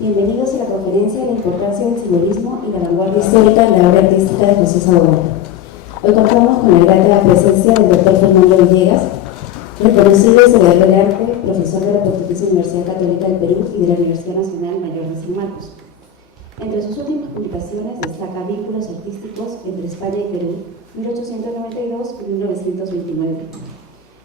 Bienvenidos a la conferencia de la importancia del simbolismo y la vanguardia histórica en la obra artística de José Sabogal. Hoy contamos con la grata presencia del Dr. Fernando Villegas, reconocido historiador del arte, profesor de la Pontificia Universidad Católica del Perú y de la Universidad Nacional Mayor de San Marcos. Entre sus últimas publicaciones destaca Vínculos artísticos entre España y Perú, 1892 y 1929.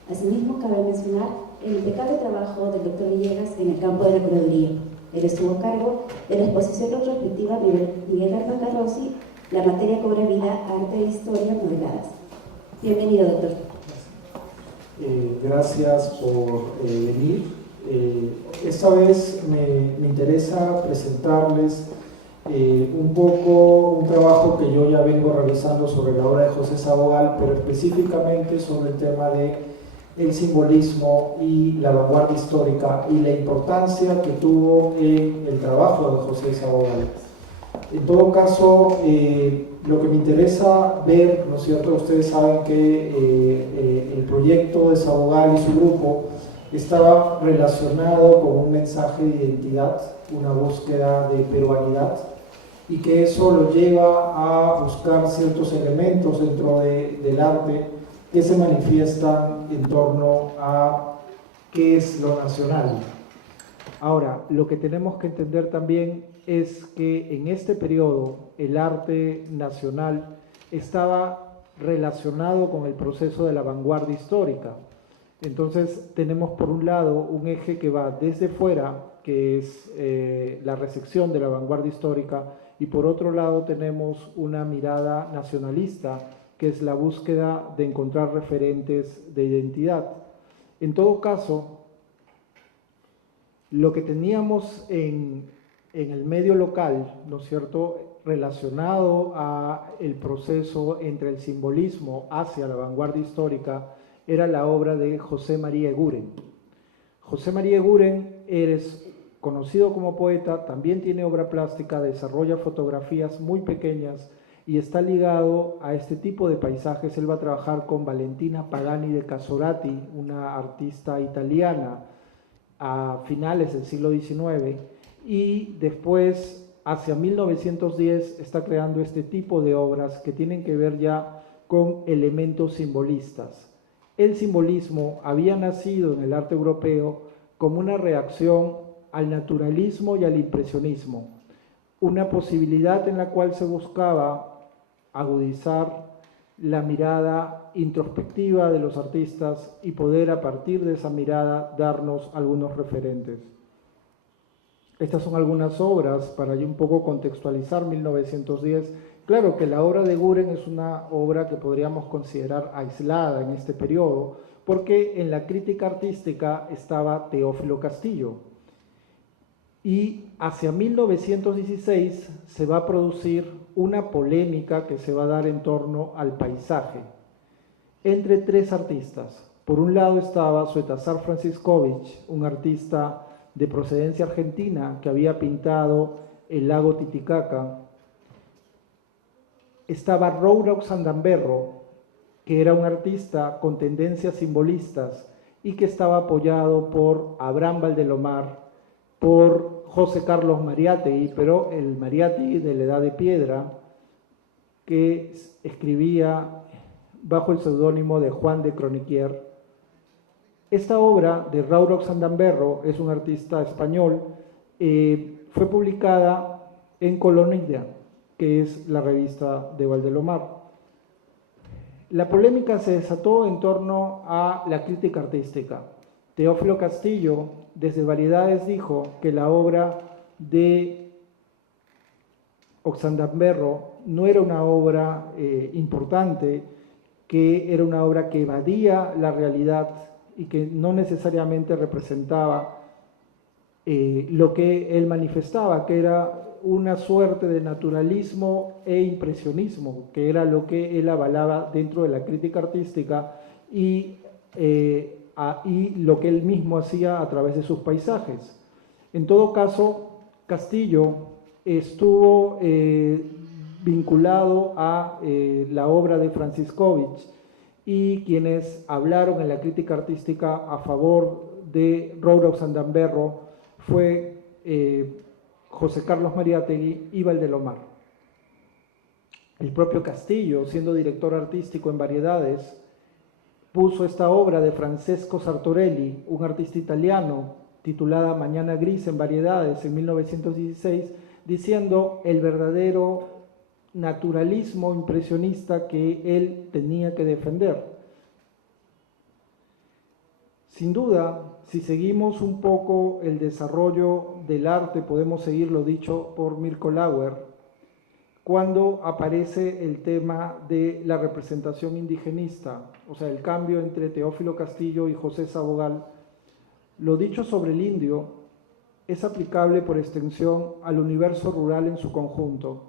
Asimismo, cabe mencionar el impecable trabajo del Dr. Villegas en el campo de la curaduría. Él estuvo a cargo de la exposición retrospectiva Miguel Arpaca Rossi, La materia cobra vida, arte e historia modeladas. Bienvenido, doctor. Gracias por venir. Esta vez me interesa presentarles un poco un trabajo que yo ya vengo realizando sobre la obra de José Sabogal, pero específicamente sobre el tema de el simbolismo y la vanguardia histórica y la importancia que tuvo en el trabajo de José Sabogal. En todo caso, lo que me interesa ver, ¿no es cierto? Ustedes saben que el proyecto de Sabogal y su grupo estaba relacionado con un mensaje de identidad, una búsqueda de peruanidad, y que eso lo lleva a buscar ciertos elementos dentro del arte que se manifiestan en torno a qué es lo nacional. Ahora, lo que tenemos que entender también es que en este periodo el arte nacional estaba relacionado con el proceso de la vanguardia histórica. Entonces tenemos por un lado un eje que va desde fuera, que es la recepción de la vanguardia histórica, y por otro lado tenemos una mirada nacionalista, que es la búsqueda de encontrar referentes de identidad. En todo caso, lo que teníamos en el medio local, ¿no es cierto?, relacionado a el proceso entre el simbolismo hacia la vanguardia histórica, era la obra de José María Eguren. José María Eguren es conocido como poeta, también tiene obra plástica, desarrolla fotografías muy pequeñas y está ligado a este tipo de paisajes. Él va a trabajar con Valentina Pagani de Casorati, una artista italiana, a finales del siglo XIX, y después, hacia 1910, está creando este tipo de obras que tienen que ver ya con elementos simbolistas. El simbolismo había nacido en el arte europeo como una reacción al naturalismo y al impresionismo, una posibilidad en la cual se buscaba agudizar la mirada introspectiva de los artistas y poder a partir de esa mirada darnos algunos referentes. Estas son algunas obras para yo un poco contextualizar 1910. Claro que la obra de Eguren es una obra que podríamos considerar aislada en este periodo, porque en la crítica artística estaba Teófilo Castillo. Y hacia 1916 se va a producir una polémica que se va a dar en torno al paisaje entre tres artistas. Por un lado estaba Svetozar Franciszkowicz, un artista de procedencia argentina que había pintado el lago Titicaca. Estaba Rouraux Sandamberro, que era un artista con tendencias simbolistas y que estaba apoyado por Abraham Valdelomar, por José Carlos Mariátegui, pero el Mariátegui de la Edad de Piedra, que escribía bajo el seudónimo de Juan de Croniquier. Esta obra de Rouraux Sandamberro, es un artista español, fue publicada en Colonidia, que es la revista de Valdelomar. La polémica se desató en torno a la crítica artística. Teófilo Castillo, desde Variedades, dijo que la obra de Oxandamberro no era una obra importante, que era una obra que evadía la realidad y que no necesariamente representaba lo que él manifestaba, que era una suerte de naturalismo e impresionismo, que era lo que él avalaba dentro de la crítica artística y lo que él mismo hacía a través de sus paisajes. En todo caso, Castillo estuvo vinculado a la obra de Franciszkowicz, y quienes hablaron en la crítica artística a favor de Rouraux Sandamberro fue José Carlos Mariátegui y Valdelomar. El propio Castillo, siendo director artístico en Variedades, puso esta obra de Francesco Sartorelli, un artista italiano, titulada Mañana Gris en Variedades en 1916, diciendo el verdadero naturalismo impresionista que él tenía que defender. Sin duda, si seguimos un poco el desarrollo del arte, podemos seguir lo dicho por Mirko Lauer, cuando aparece el tema de la representación indigenista, o sea, el cambio entre Teófilo Castillo y José Sabogal. Lo dicho sobre el indio es aplicable por extensión al universo rural en su conjunto.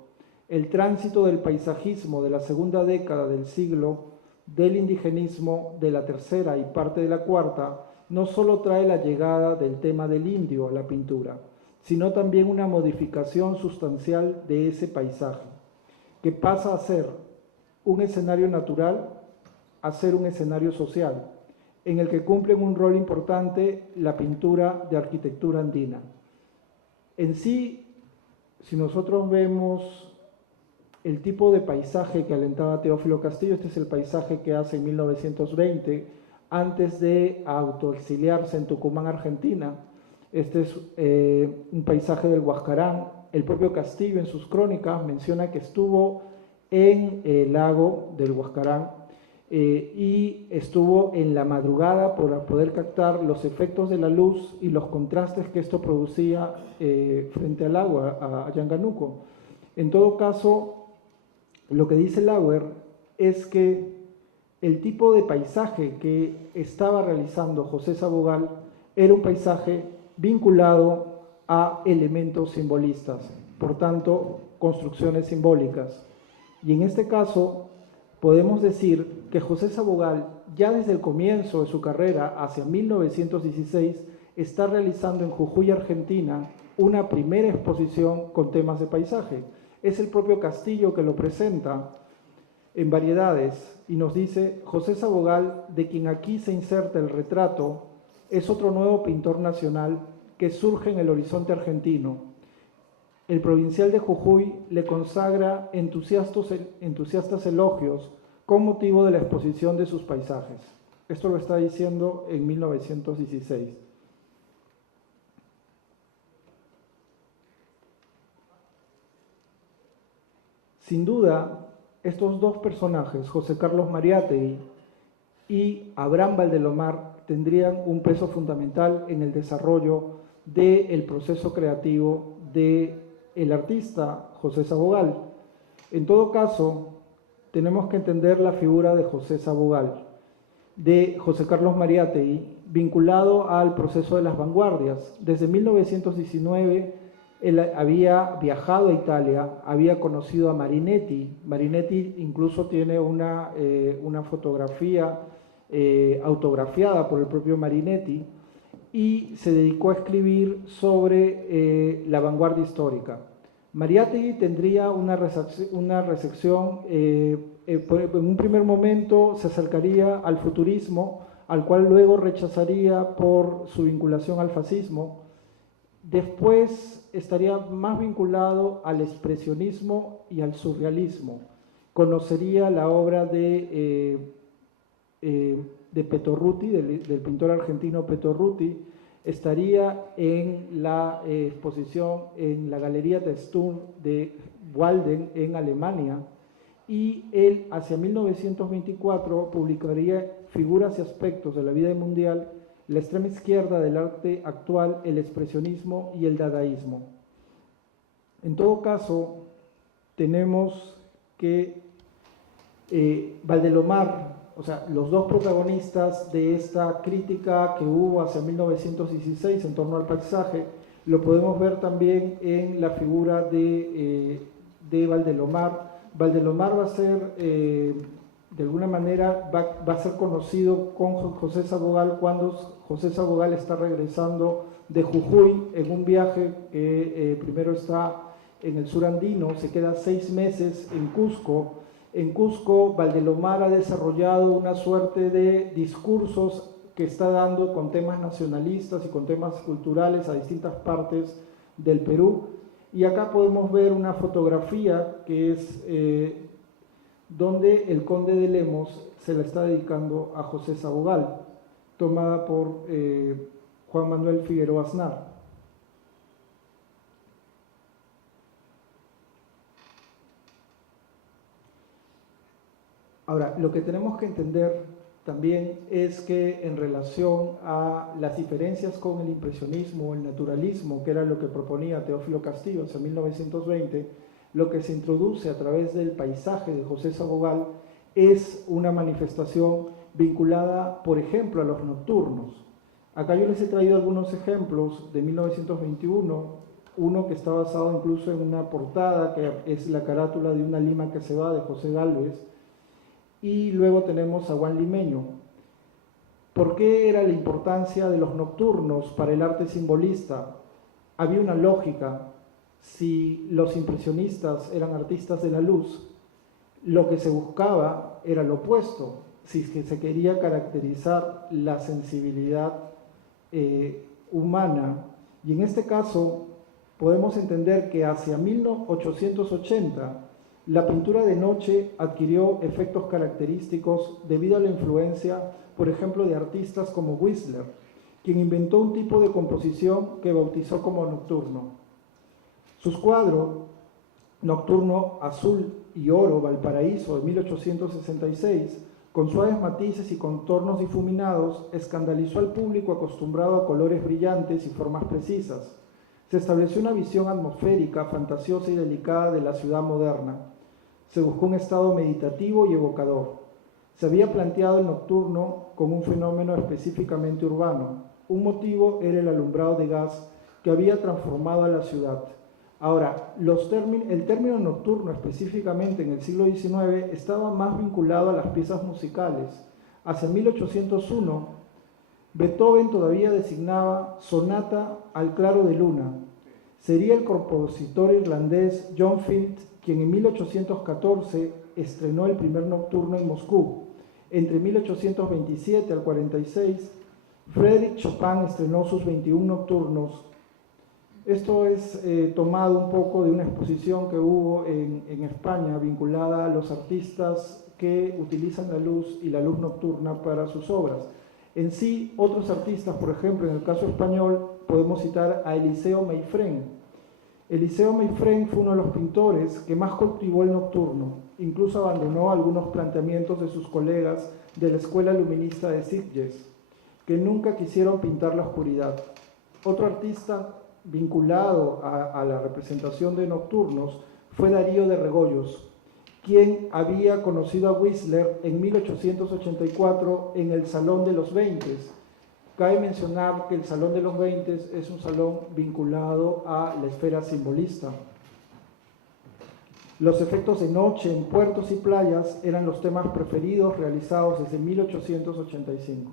El tránsito del paisajismo de la segunda década del siglo, del indigenismo de la tercera y parte de la cuarta, no solo trae la llegada del tema del indio a la pintura, sino también una modificación sustancial de ese paisaje, que pasa a ser un escenario natural a ser un escenario social, en el que cumplen un rol importante la pintura de arquitectura andina. En sí, si nosotros vemos el tipo de paisaje que alentaba Teófilo Castillo, este es el paisaje que hace en 1920, antes de autoexiliarse en Tucumán, Argentina. Este es un paisaje del Huascarán. El propio Castillo en sus crónicas menciona que estuvo en el lago del Huascarán y estuvo en la madrugada para poder captar los efectos de la luz y los contrastes que esto producía frente al agua, a Yanganuco. En todo caso, lo que dice Lauer es que el tipo de paisaje que estaba realizando José Sabogal era un paisaje vinculado a elementos simbolistas, por tanto, construcciones simbólicas. Y en este caso, podemos decir que José Sabogal, ya desde el comienzo de su carrera, hacia 1916, está realizando en Jujuy, Argentina, una primera exposición con temas de paisaje. Es el propio Castillo que lo presenta en Variedades y nos dice: José Sabogal, de quien aquí se inserta el retrato, es otro nuevo pintor nacional que surge en el horizonte argentino. El provincial de Jujuy le consagra entusiastas elogios con motivo de la exposición de sus paisajes. Esto lo está diciendo en 1916. Sin duda, estos dos personajes, José Carlos Mariátegui y Abraham Valdelomar, tendrían un peso fundamental en el desarrollo del proceso creativo del artista José Sabogal. En todo caso, tenemos que entender la figura de José Sabogal, de José Carlos Mariátegui, vinculado al proceso de las vanguardias. Desde 1919, él había viajado a Italia, había conocido a Marinetti. Marinetti incluso tiene una fotografía autografiada por el propio Marinetti, y se dedicó a escribir sobre la vanguardia histórica. Mariátegui tendría una recepción, en un primer momento se acercaría al futurismo, al cual luego rechazaría por su vinculación al fascismo. Después estaría más vinculado al expresionismo y al surrealismo. Conocería la obra de Petorruti, del pintor argentino Petorruti. Estaría en la exposición en la Galería Testum de Walden en Alemania, y él hacia 1924 publicaría Figuras y aspectos de la vida mundial, la extrema izquierda del arte actual, el expresionismo y el dadaísmo. En todo caso, tenemos que Valdelomar, o sea, los dos protagonistas de esta crítica que hubo hacia 1916 en torno al paisaje, lo podemos ver también en la figura de Valdelomar. Valdelomar va a ser, de alguna manera, va a ser conocido con José Sabogal cuando José Sabogal está regresando de Jujuy en un viaje que primero está en el sur andino, se queda 6 meses en Cusco. En Cusco, Valdelomar ha desarrollado una suerte de discursos que está dando con temas nacionalistas y con temas culturales a distintas partes del Perú, Y acá podemos ver una fotografía que es donde el conde de Lemos se la está dedicando a José Sabogal, tomada por Juan Manuel Figueroa Aznar. Ahora, lo que tenemos que entender también es que en relación a las diferencias con el impresionismo o el naturalismo, que era lo que proponía Teófilo Castillo en 1920, lo que se introduce a través del paisaje de José Sabogal es una manifestación vinculada, por ejemplo, a los nocturnos. Acá yo les he traído algunos ejemplos de 1921, uno que está basado incluso en una portada que es la carátula de Una Lima que se va, de José Gálvez, y luego tenemos a Juan Limeño. ¿Por qué era la importancia de los nocturnos para el arte simbolista? Había una lógica. Si los impresionistas eran artistas de la luz, lo que se buscaba era lo opuesto. Si se quería caracterizar la sensibilidad humana, y en este caso podemos entender que hacia 1880 la pintura de noche adquirió efectos característicos debido a la influencia, por ejemplo, de artistas como Whistler, quien inventó un tipo de composición que bautizó como nocturno. Sus cuadros, Nocturno Azul y Oro, Valparaíso, de 1866, con suaves matices y contornos difuminados, escandalizó al público acostumbrado a colores brillantes y formas precisas. Se estableció una visión atmosférica, fantasiosa y delicada de la ciudad moderna. Se buscó un estado meditativo y evocador. Se había planteado el nocturno como un fenómeno específicamente urbano. Un motivo era el alumbrado de gas que había transformado a la ciudad. Ahora, el término nocturno específicamente en el siglo XIX estaba más vinculado a las piezas musicales. Hacia 1801, Beethoven todavía designaba sonata al claro de luna. Sería el compositor irlandés John Field quien en 1814 estrenó el primer nocturno en Moscú. Entre 1827 al 46, Frédéric Chopin estrenó sus 21 nocturnos. Esto es tomado un poco de una exposición que hubo en España vinculada a los artistas que utilizan la luz y la luz nocturna para sus obras. En sí, otros artistas, por ejemplo, en el caso español, podemos citar a Eliseo Meifrén. Eliseo Meifrén fue uno de los pintores que más cultivó el nocturno, incluso abandonó algunos planteamientos de sus colegas de la Escuela Luminista de Sitges, que nunca quisieron pintar la oscuridad. Otro artista vinculado a la representación de nocturnos fue Darío de Regoyos, quien había conocido a Whistler en 1884 en el Salón de los Veintes. Cabe mencionar que el Salón de los Veintes es un salón vinculado a la esfera simbolista. Los efectos de noche en puertos y playas eran los temas preferidos realizados desde 1885.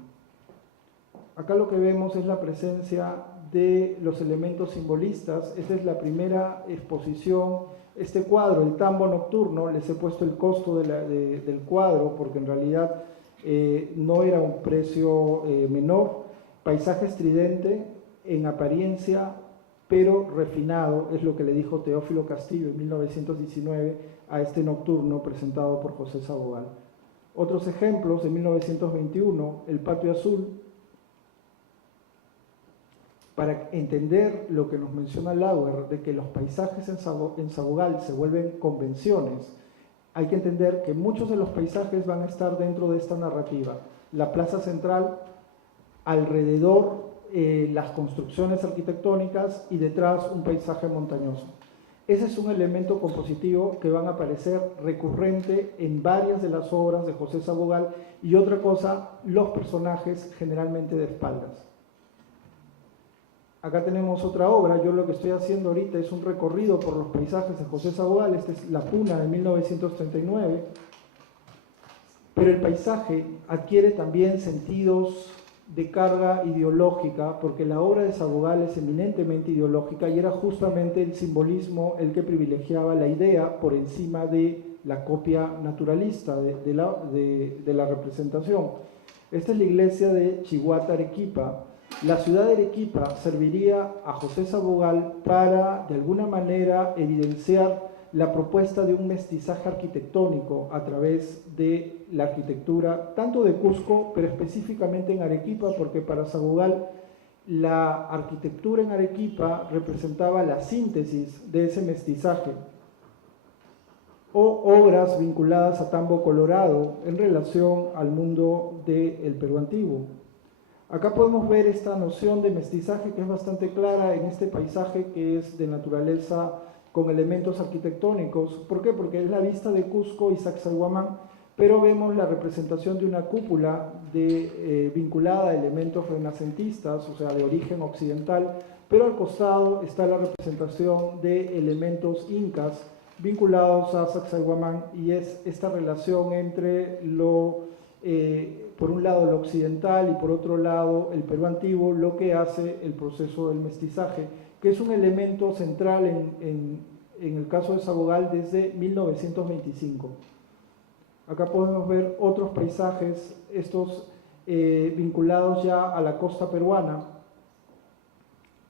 Acá lo que vemos es la presencia de los elementos simbolistas. Esta es la primera exposición. Este cuadro, el Tambo Nocturno, les he puesto el costo del cuadro porque en realidad no era un precio menor. Paisaje estridente en apariencia, pero refinado, es lo que le dijo Teófilo Castillo en 1919 a este nocturno presentado por José Sabogal. Otros ejemplos, en 1921, el Patio Azul. Para entender lo que nos menciona Lauer, de que los paisajes en Sabogal se vuelven convenciones, hay que entender que muchos de los paisajes van a estar dentro de esta narrativa. La plaza central, alrededor las construcciones arquitectónicas y detrás un paisaje montañoso. Ese es un elemento compositivo que van a aparecer recurrente en varias de las obras de José Sabogal, y otra cosa, los personajes generalmente de espaldas. Acá tenemos otra obra. Yo lo que estoy haciendo ahorita es un recorrido por los paisajes de José Sabogal. Esta es La Puna de 1939. Pero el paisaje adquiere también sentidos de carga ideológica, porque la obra de Sabogal es eminentemente ideológica y era justamente el simbolismo el que privilegiaba la idea por encima de la copia naturalista de la representación. Esta es la iglesia de Chihuahua, Arequipa, la ciudad de Arequipa serviría a José Sabogal para, de alguna manera, evidenciar la propuesta de un mestizaje arquitectónico a través de la arquitectura, tanto de Cusco, pero específicamente en Arequipa, porque para Sabogal la arquitectura en Arequipa representaba la síntesis de ese mestizaje, o obras vinculadas a Tambo Colorado en relación al mundo del Perú antiguo. Acá podemos ver esta noción de mestizaje que es bastante clara en este paisaje que es de naturaleza con elementos arquitectónicos. ¿Por qué? Porque es la vista de Cusco y Sacsayhuamán, pero vemos la representación de una cúpula vinculada a elementos renacentistas, o sea, de origen occidental, pero al costado está la representación de elementos incas vinculados a Sacsayhuamán, y es esta relación entre por un lado lo occidental y por otro lado el Perú antiguo, lo que hace el proceso del mestizaje, que es un elemento central en el caso de Sabogal desde 1925. Acá podemos ver otros paisajes, estos vinculados ya a la costa peruana,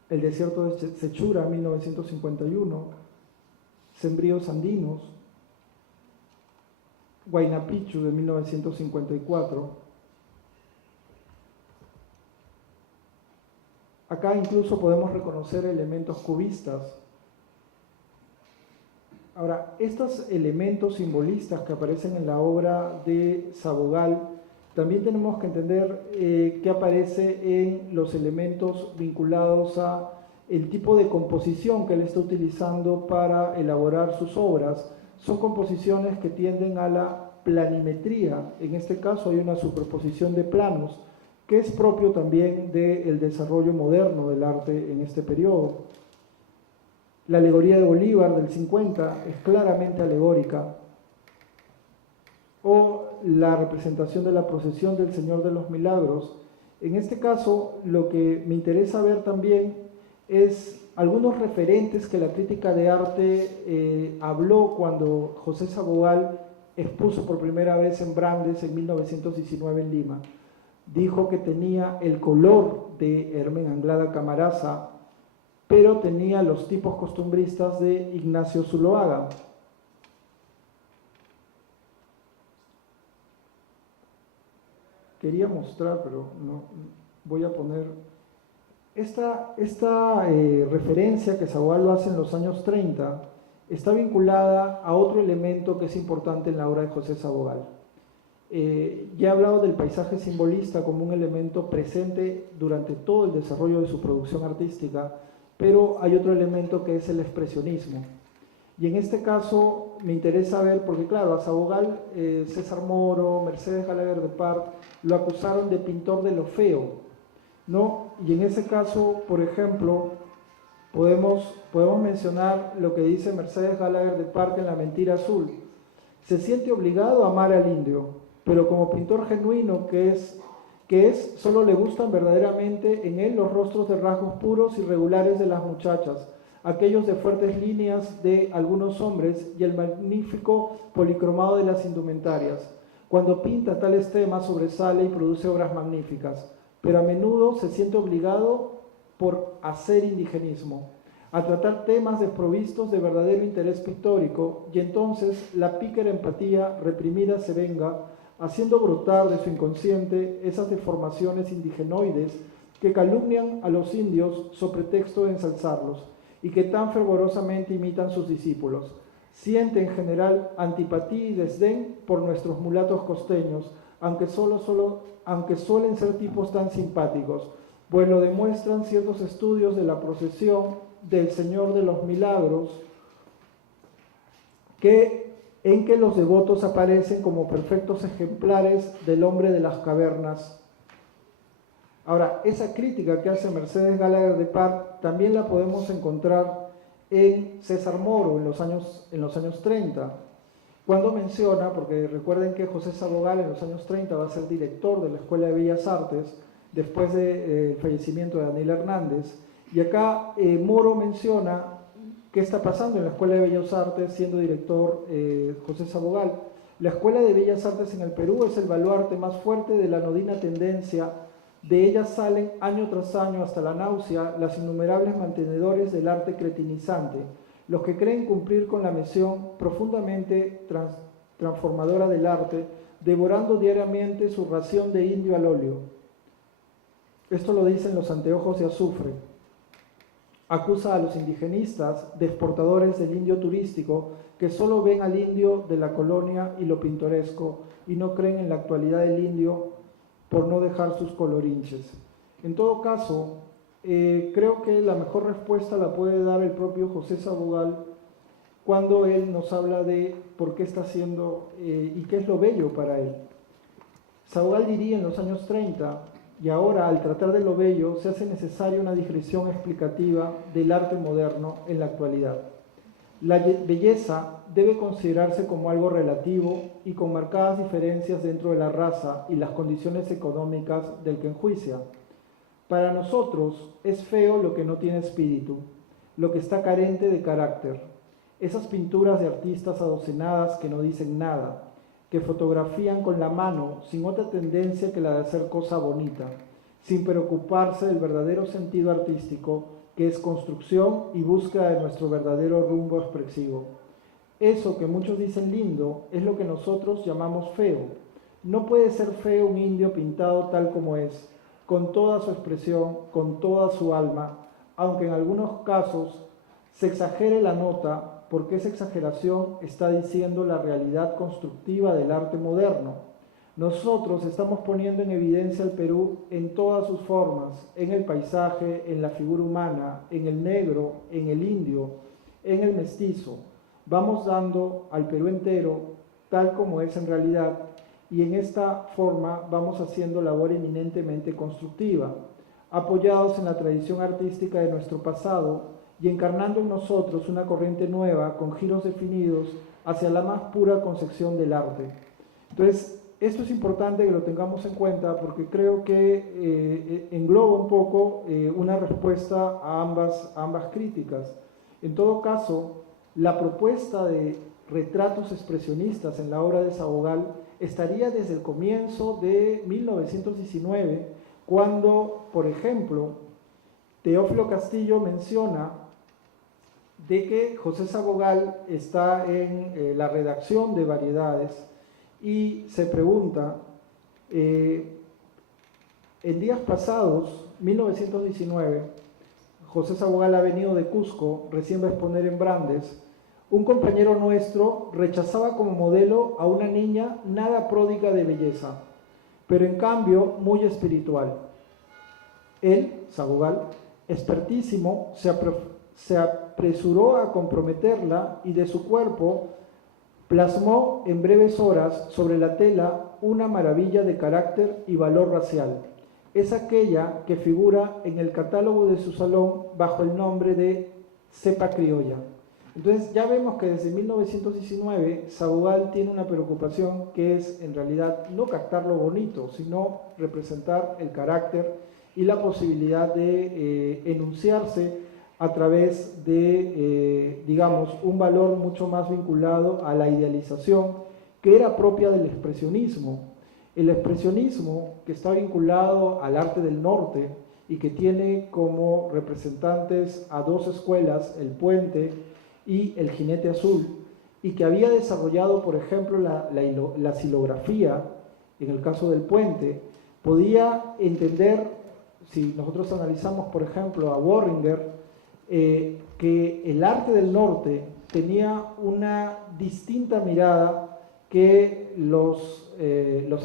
el desierto de Sechura, 1951, Sembríos Andinos, Huayna Picchu de 1954. Acá incluso podemos reconocer elementos cubistas. Ahora, estos elementos simbolistas que aparecen en la obra de Sabogal, también tenemos que entender que aparece en los elementos vinculados a el tipo de composición que él está utilizando para elaborar sus obras. Son composiciones que tienden a la planimetría. En este caso hay una superposición de planos, que es propio también del desarrollo moderno del arte en este periodo. La alegoría de Bolívar del 50 es claramente alegórica, o la representación de la procesión del Señor de los Milagros. En este caso, lo que me interesa ver también es algunos referentes que la crítica de arte habló cuando José Sabogal expuso por primera vez en Brandes en 1919 en Lima. Dijo que tenía el color de Hermen Anglada Camarasa, pero tenía los tipos costumbristas de Ignacio Zuloaga. Quería mostrar, pero no voy a poner esta referencia que Sabogal lo hace en los años 30, está vinculada a otro elemento que es importante en la obra de José Sabogal. Ya he hablado del paisaje simbolista como un elemento presente durante todo el desarrollo de su producción artística, pero hay otro elemento que es el expresionismo. Y en este caso me interesa ver, porque claro, a Sabogal, César Moro, Mercedes Gallagher de Part, lo acusaron de pintor de lo feo, ¿no? Y en ese caso, por ejemplo, podemos mencionar lo que dice Mercedes Gallagher de Part en La Mentira Azul. Se siente obligado a amar al indio, pero como pintor genuino que es, solo le gustan verdaderamente en él los rostros de rasgos puros y regulares de las muchachas, aquellos de fuertes líneas de algunos hombres y el magnífico policromado de las indumentarias. Cuando pinta tales temas sobresale y produce obras magníficas, pero a menudo se siente obligado por hacer indigenismo, a tratar temas desprovistos de verdadero interés pictórico, y entonces la pícara empatía reprimida se venga, haciendo brotar de su inconsciente esas deformaciones indigenoides que calumnian a los indios sobre pretexto de ensalzarlos y que tan fervorosamente imitan sus discípulos. Siente en general antipatía y desdén por nuestros mulatos costeños, aunque suelen ser tipos tan simpáticos, pues lo demuestran ciertos estudios de la procesión del Señor de los Milagros, en que los devotos aparecen como perfectos ejemplares del hombre de las cavernas. Ahora, esa crítica que hace Mercedes Gallagher de Part también la podemos encontrar en César Moro en los años 30, cuando menciona, porque recuerden que José Sabogal en los años 30 va a ser director de la Escuela de Bellas Artes después del fallecimiento de Daniel Hernández, y acá Moro menciona qué está pasando en la Escuela de Bellas Artes siendo director José Sabogal. La Escuela de Bellas Artes en el Perú es el baluarte más fuerte de la anodina tendencia De ellas salen año tras año hasta la náusea las innumerables mantenedores del arte cretinizante, los que creen cumplir con la misión profundamente transformadora del arte, devorando diariamente su ración de indio al óleo. Esto lo dicen los anteojos de azufre. Acusa a los indigenistas de exportadores del indio turístico que solo ven al indio de la colonia y lo pintoresco y no creen en la actualidad del indio por no dejar sus colorinches. En todo caso, creo que la mejor respuesta la puede dar el propio José Sabogal cuando él nos habla de por qué está haciendo y qué es lo bello para él. Sabogal diría en los años 30, y ahora al tratar de lo bello se hace necesaria una digresión explicativa del arte moderno en la actualidad. La belleza debe considerarse como algo relativo y con marcadas diferencias dentro de la raza y las condiciones económicas del que enjuicia. Para nosotros es feo lo que no tiene espíritu, lo que está carente de carácter. Esas pinturas de artistas adocenadas que no dicen nada, que fotografían con la mano sin otra tendencia que la de hacer cosa bonita, sin preocuparse del verdadero sentido artístico, que es construcción y búsqueda de nuestro verdadero rumbo expresivo. Eso que muchos dicen lindo es lo que nosotros llamamos feo. No puede ser feo un indio pintado tal como es, con toda su expresión, con toda su alma, aunque en algunos casos se exagere la nota, porque esa exageración está diciendo la realidad constructiva del arte moderno. Nosotros estamos poniendo en evidencia al Perú en todas sus formas, en el paisaje, en la figura humana, en el negro, en el indio, en el mestizo. Vamos dando al Perú entero tal como es en realidad y en esta forma vamos haciendo labor eminentemente constructiva, apoyados en la tradición artística de nuestro pasado y encarnando en nosotros una corriente nueva con giros definidos hacia la más pura concepción del arte. Entonces, esto es importante que lo tengamos en cuenta porque creo que engloba un poco una respuesta a ambas críticas. En todo caso, la propuesta de retratos expresionistas en la obra de Sabogal estaría desde el comienzo de 1919, cuando, por ejemplo, Teófilo Castillo menciona de que José Sabogal está en la redacción de Variedades y se pregunta, en días pasados, 1919, José Sabogal ha venido de Cusco, recién va a exponer en Brandes, un compañero nuestro rechazaba como modelo a una niña nada pródiga de belleza, pero en cambio muy espiritual. Él, Sabogal, expertísimo, se apresuró a comprometerla y de su cuerpo plasmó en breves horas sobre la tela una maravilla de carácter y valor racial. Es aquella que figura en el catálogo de su salón bajo el nombre de cepa criolla. Entonces ya vemos que desde 1919 Sabogal tiene una preocupación que es en realidad no captar lo bonito, sino representar el carácter y la posibilidad de enunciarse a través de, digamos, un valor mucho más vinculado a la idealización que era propia del expresionismo. El expresionismo, que está vinculado al arte del norte y que tiene como representantes a dos escuelas, el Puente y el Jinete Azul, y que había desarrollado, por ejemplo, la silografía, en el caso del Puente, podía entender, si nosotros analizamos, por ejemplo, a Worringer, que el arte del norte tenía una distinta mirada que los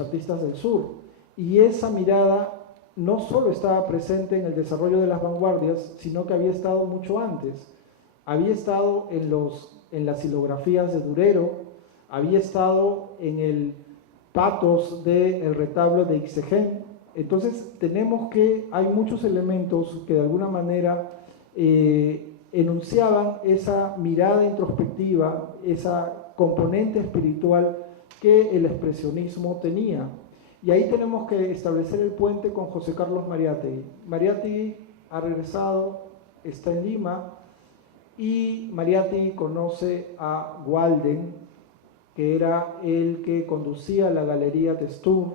artistas del sur, y esa mirada no solo estaba presente en el desarrollo de las vanguardias, sino que había estado mucho antes. Había estado en las silografías de Durero, había estado en el patos del retablo de Ixegen. Entonces tenemos que hay muchos elementos que de alguna manera enunciaban esa mirada introspectiva, esa componente espiritual que el expresionismo tenía. Y ahí tenemos que establecer el puente con José Carlos Mariátegui. Mariátegui ha regresado, está en Lima, y Mariátegui conoce a Walden, que era el que conducía la Galería Testur,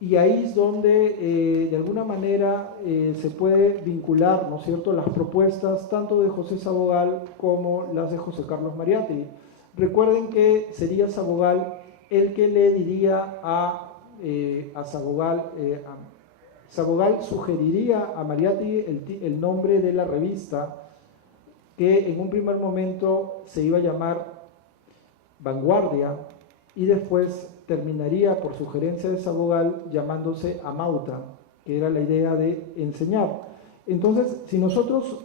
y ahí es donde de alguna manera se puede vincular, ¿no es cierto?, las propuestas tanto de José Sabogal como las de José Carlos Mariátegui. Recuerden que sería Sabogal el que le diría a Sabogal, Sabogal sugeriría a Mariátegui el nombre de la revista, que en un primer momento se iba a llamar Vanguardia y después terminaría, por sugerencia de Sabogal, llamándose Amauta, que era la idea de enseñar. Entonces, si nosotros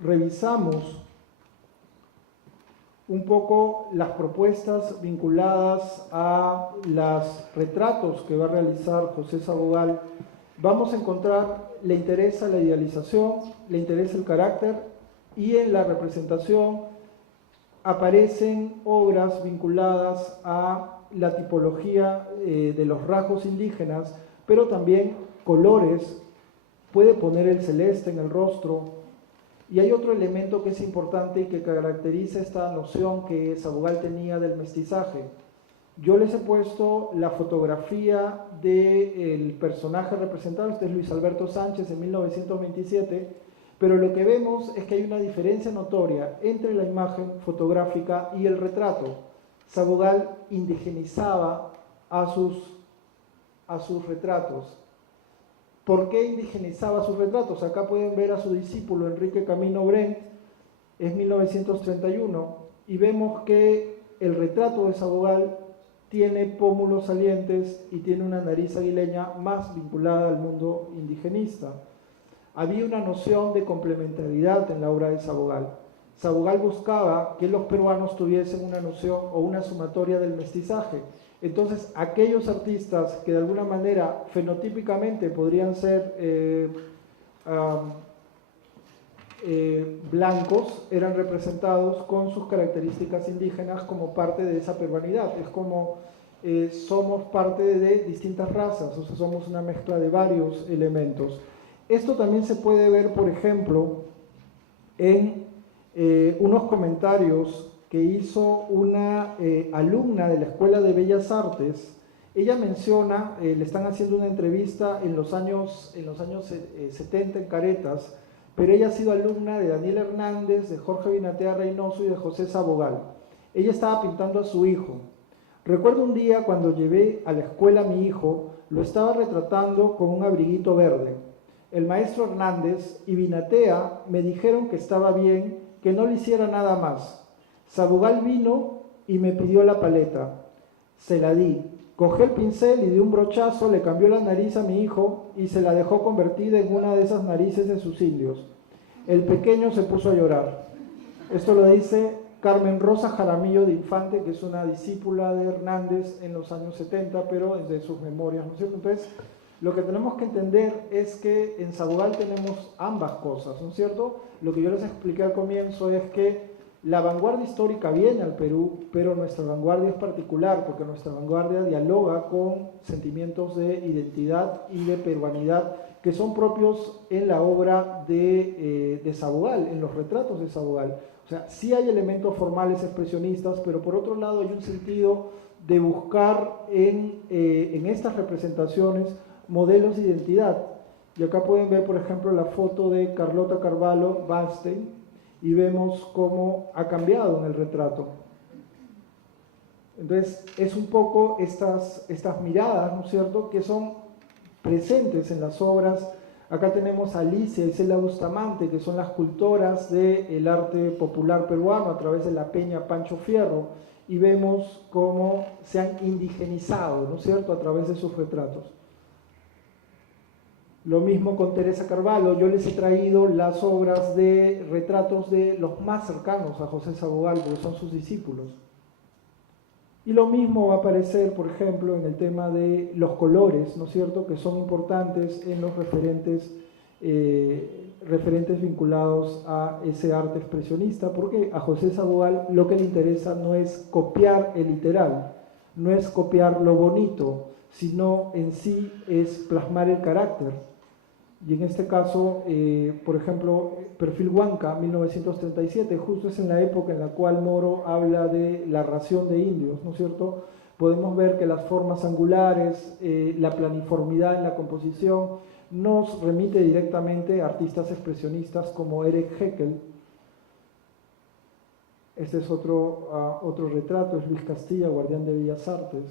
revisamos un poco las propuestas vinculadas a los retratos que va a realizar José Sabogal, vamos a encontrar, le interesa la idealización, le interesa el carácter, y en la representación aparecen obras vinculadas a la tipología de los rasgos indígenas, pero también colores, puede poner el celeste en el rostro. Y hay otro elemento que es importante y que caracteriza esta noción que Sabogal tenía del mestizaje. Yo les he puesto la fotografía del personaje representado, este es Luis Alberto Sánchez en 1927, pero lo que vemos es que hay una diferencia notoria entre la imagen fotográfica y el retrato. Sabogal indigenizaba a sus retratos. ¿Por qué indigenizaba sus retratos? Acá pueden ver a su discípulo Enrique Camino Brent, es 1931, y vemos que el retrato de Sabogal tiene pómulos salientes y tiene una nariz aguileña más vinculada al mundo indigenista. Había una noción de complementariedad en la obra de Sabogal. Sabogal buscaba que los peruanos tuviesen una noción o una sumatoria del mestizaje. Entonces, aquellos artistas que de alguna manera fenotípicamente podrían ser blancos, eran representados con sus características indígenas como parte de esa peruanidad. Es como somos parte de distintas razas, o sea, somos una mezcla de varios elementos. Esto también se puede ver, por ejemplo, en unos comentarios que hizo una alumna de la Escuela de Bellas Artes. Ella menciona, le están haciendo una entrevista en los años 70 en Caretas, pero ella ha sido alumna de Daniel Hernández, de Jorge Binatea Reynoso y de José Sabogal. Ella estaba pintando a su hijo. Recuerdo un día cuando llevé a la escuela a mi hijo, lo estaba retratando con un abriguito verde. El maestro Hernández y Binatea me dijeron que estaba bien, que no le hiciera nada más. Sabogal vino y me pidió la paleta. Se la di. Cogió el pincel y de un brochazo le cambió la nariz a mi hijo y se la dejó convertida en una de esas narices de sus indios. El pequeño se puso a llorar. Esto lo dice Carmen Rosa Jaramillo de Infante, que es una discípula de Hernández en los años 70, pero desde sus memorias, ¿no es cierto? Entonces, lo que tenemos que entender es que en Sabogal tenemos ambas cosas, ¿no es cierto? Lo que yo les expliqué al comienzo es que la vanguardia histórica viene al Perú, pero nuestra vanguardia es particular, porque nuestra vanguardia dialoga con sentimientos de identidad y de peruanidad que son propios en la obra de Sabogal, en los retratos de Sabogal. O sea, sí hay elementos formales expresionistas, pero por otro lado hay un sentido de buscar en estas representaciones modelos de identidad. Y acá pueden ver, por ejemplo, la foto de Carlota Carvalho Bernstein y vemos cómo ha cambiado en el retrato. Entonces, es un poco estas miradas, ¿no es cierto?, que son presentes en las obras. Acá tenemos a Alicia y Cela Bustamante, que son las cultoras del arte popular peruano a través de la Peña Pancho Fierro, y vemos cómo se han indigenizado, ¿no es cierto?, a través de sus retratos. Lo mismo con Teresa Carvalho. Yo les he traído las obras de retratos de los más cercanos a José Sabogal, porque son sus discípulos. Y lo mismo va a aparecer, por ejemplo, en el tema de los colores, ¿no es cierto?, que son importantes en los referentes vinculados a ese arte expresionista, porque a José Sabogal lo que le interesa no es copiar el literal, no es copiar lo bonito, sino en sí es plasmar el carácter. Y en este caso, por ejemplo, Perfil Huanca, 1937, justo es en la época en la cual Moro habla de la ración de indios, ¿no es cierto? podemos ver que las formas angulares, la planiformidad en la composición, nos remite directamente a artistas expresionistas como Eric Heckel. Este es otro retrato, es Luis Castilla, guardián de Bellas Artes.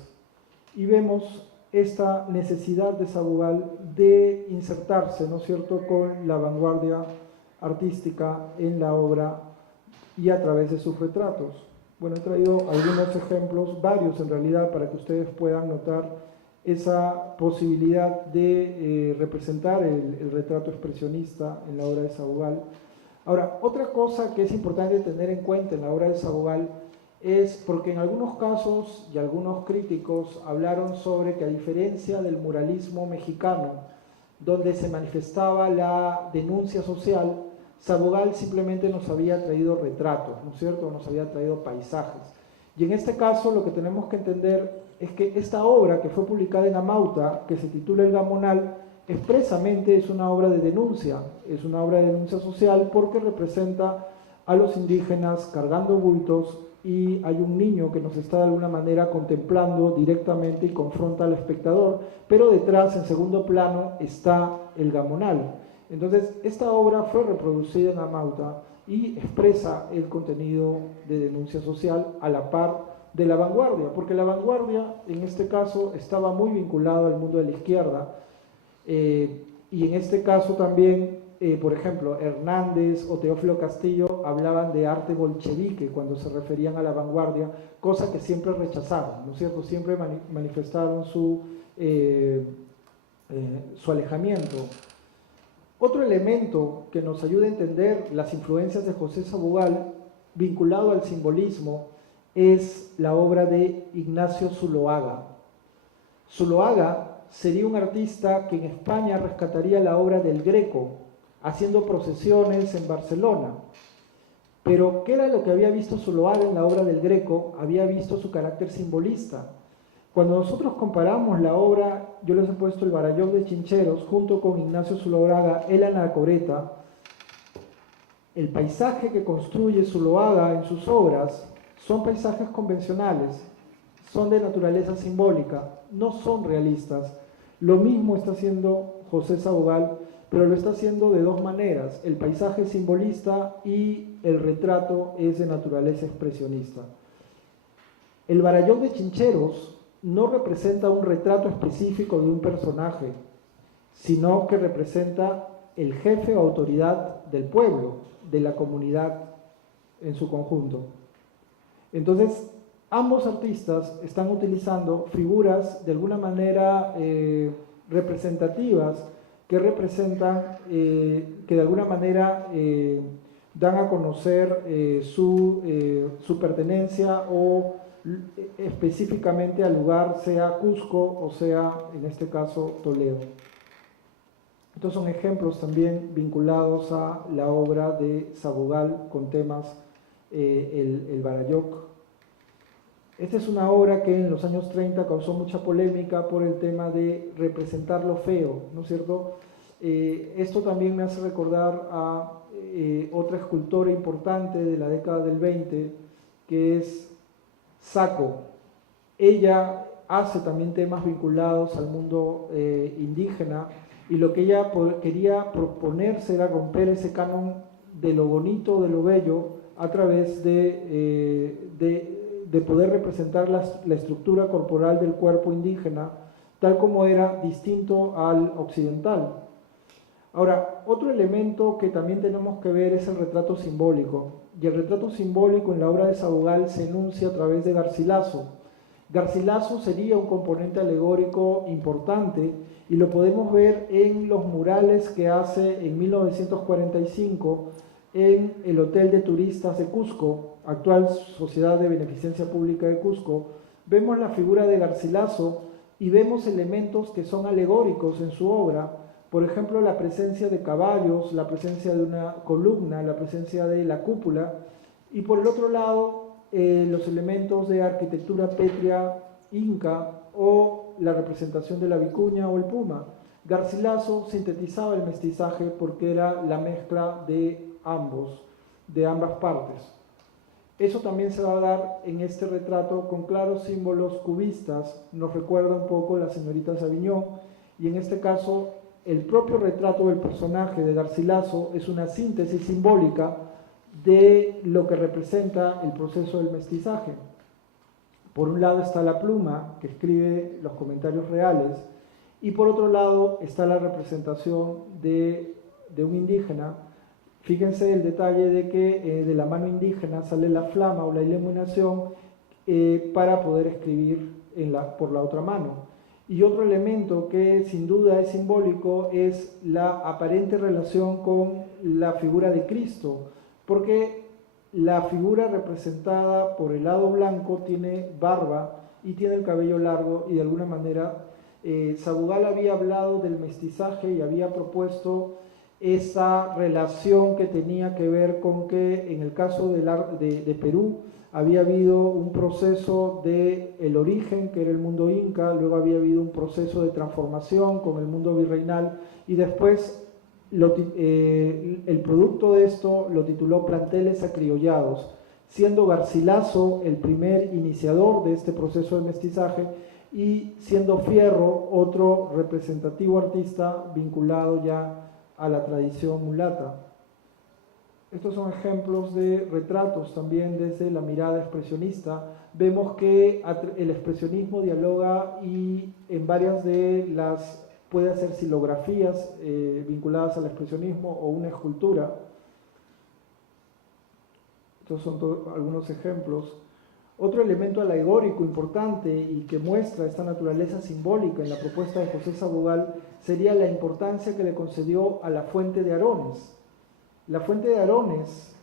Y vemos esta necesidad de Sabugal de insertarse, ¿no es cierto?, con la vanguardia artística en la obra y a través de sus retratos. Bueno, he traído algunos ejemplos, varios en realidad, para que ustedes puedan notar esa posibilidad de representar el retrato expresionista en la obra de Sabugal. Ahora, otra cosa que es importante tener en cuenta en la obra de Sabugal es porque en algunos casos y algunos críticos hablaron sobre que, a diferencia del muralismo mexicano, donde se manifestaba la denuncia social, Sabugal simplemente nos había traído retratos, ¿no es cierto?, nos había traído paisajes. Y en este caso lo que tenemos que entender es que esta obra, que fue publicada en Amauta, que se titula El Gamonal, expresamente es una obra de denuncia social, porque representa a los indígenas cargando bultos y hay un niño que nos está de alguna manera contemplando directamente y confronta al espectador, pero detrás, en segundo plano, está el gamonal. Entonces, esta obra fue reproducida en Amauta y expresa el contenido de denuncia social a la par de la vanguardia, porque la vanguardia, en este caso, estaba muy vinculado al mundo de la izquierda, y en este caso también, por ejemplo, Hernández o Teófilo Castillo hablaban de arte bolchevique cuando se referían a la vanguardia, cosa que siempre rechazaron, ¿no es cierto? Siempre manifestaron su alejamiento. Otro elemento que nos ayuda a entender las influencias de José Sabugal, vinculado al simbolismo, es la obra de Ignacio Zuloaga. Zuloaga sería un artista que en España rescataría la obra del Greco, haciendo procesiones en Barcelona. Pero, ¿qué era lo que había visto Zuloaga en la obra del Greco? Había visto su carácter simbolista. Cuando nosotros comparamos la obra, yo les he puesto el Barayok de Chincheros, junto con Ignacio Zuloaga, El Anacoreta, el paisaje que construye Zuloaga en sus obras son paisajes convencionales, son de naturaleza simbólica, no son realistas. Lo mismo está haciendo José Sabugal, pero lo está haciendo de dos maneras: el paisaje es simbolista y el retrato es de naturaleza expresionista. El Barayok de Chincheros no representa un retrato específico de un personaje, sino que representa el jefe o autoridad del pueblo, de la comunidad en su conjunto. Entonces, ambos artistas están utilizando figuras de alguna manera representativas, que representan, que de alguna manera dan a conocer su pertenencia o específicamente al lugar, sea Cusco o sea, en este caso, Toledo. Estos son ejemplos también vinculados a la obra de Sabugal con temas, el Barayok. Esta es una obra que en los años 30 causó mucha polémica por el tema de representar lo feo, ¿no es cierto? Esto también me hace recordar a otra escultora importante de la década del 20, que es Saco. Ella hace también temas vinculados al mundo indígena, y lo que ella quería proponerse era romper ese canon de lo bonito, de lo bello, a través de poder representar la estructura corporal del cuerpo indígena tal como era, distinto al occidental. Ahora, otro elemento que también tenemos que ver es el retrato simbólico, y el retrato simbólico en la obra de Sabugal se enuncia a través de Garcilaso. Garcilaso sería un componente alegórico importante, y lo podemos ver en los murales que hace en 1945 en el Hotel de Turistas de Cusco, actual Sociedad de Beneficencia Pública de Cusco. Vemos la figura de Garcilaso y vemos elementos que son alegóricos en su obra, por ejemplo la presencia de caballos, la presencia de una columna, la presencia de la cúpula, y por el otro lado los elementos de arquitectura pétrea inca o la representación de la vicuña o el puma. Garcilaso sintetizaba el mestizaje porque era la mezcla de ambas partes. Eso también se va a dar en este retrato con claros símbolos cubistas, nos recuerda un poco la señorita Savignón, y en este caso el propio retrato del personaje de Garcilaso es una síntesis simbólica de lo que representa el proceso del mestizaje. Por un lado está la pluma que escribe los comentarios reales y por otro lado está la representación de un indígena. Fíjense el detalle de que de la mano indígena sale la flama o la iluminación para poder escribir por la otra mano. Y otro elemento que sin duda es simbólico es la aparente relación con la figura de Cristo, porque la figura representada por el lado blanco tiene barba y tiene el cabello largo y de alguna manera Sabugal había hablado del mestizaje y había propuesto esa relación que tenía que ver con que en el caso de Perú había habido un proceso de el origen, que era el mundo inca, luego había habido un proceso de transformación con el mundo virreinal y después el producto de esto lo tituló Planteles Acriollados, siendo Garcilaso el primer iniciador de este proceso de mestizaje y siendo Fierro otro representativo artista vinculado ya a la tradición mulata. Estos son ejemplos de retratos también desde la mirada expresionista. Vemos que el expresionismo dialoga y en varias de las, puede hacer silografías vinculadas al expresionismo o una escultura. Estos son algunos ejemplos. Otro elemento alegórico importante y que muestra esta naturaleza simbólica en la propuesta de José Sabugal sería la importancia que le concedió a la fuente de Arones. La fuente de Arones,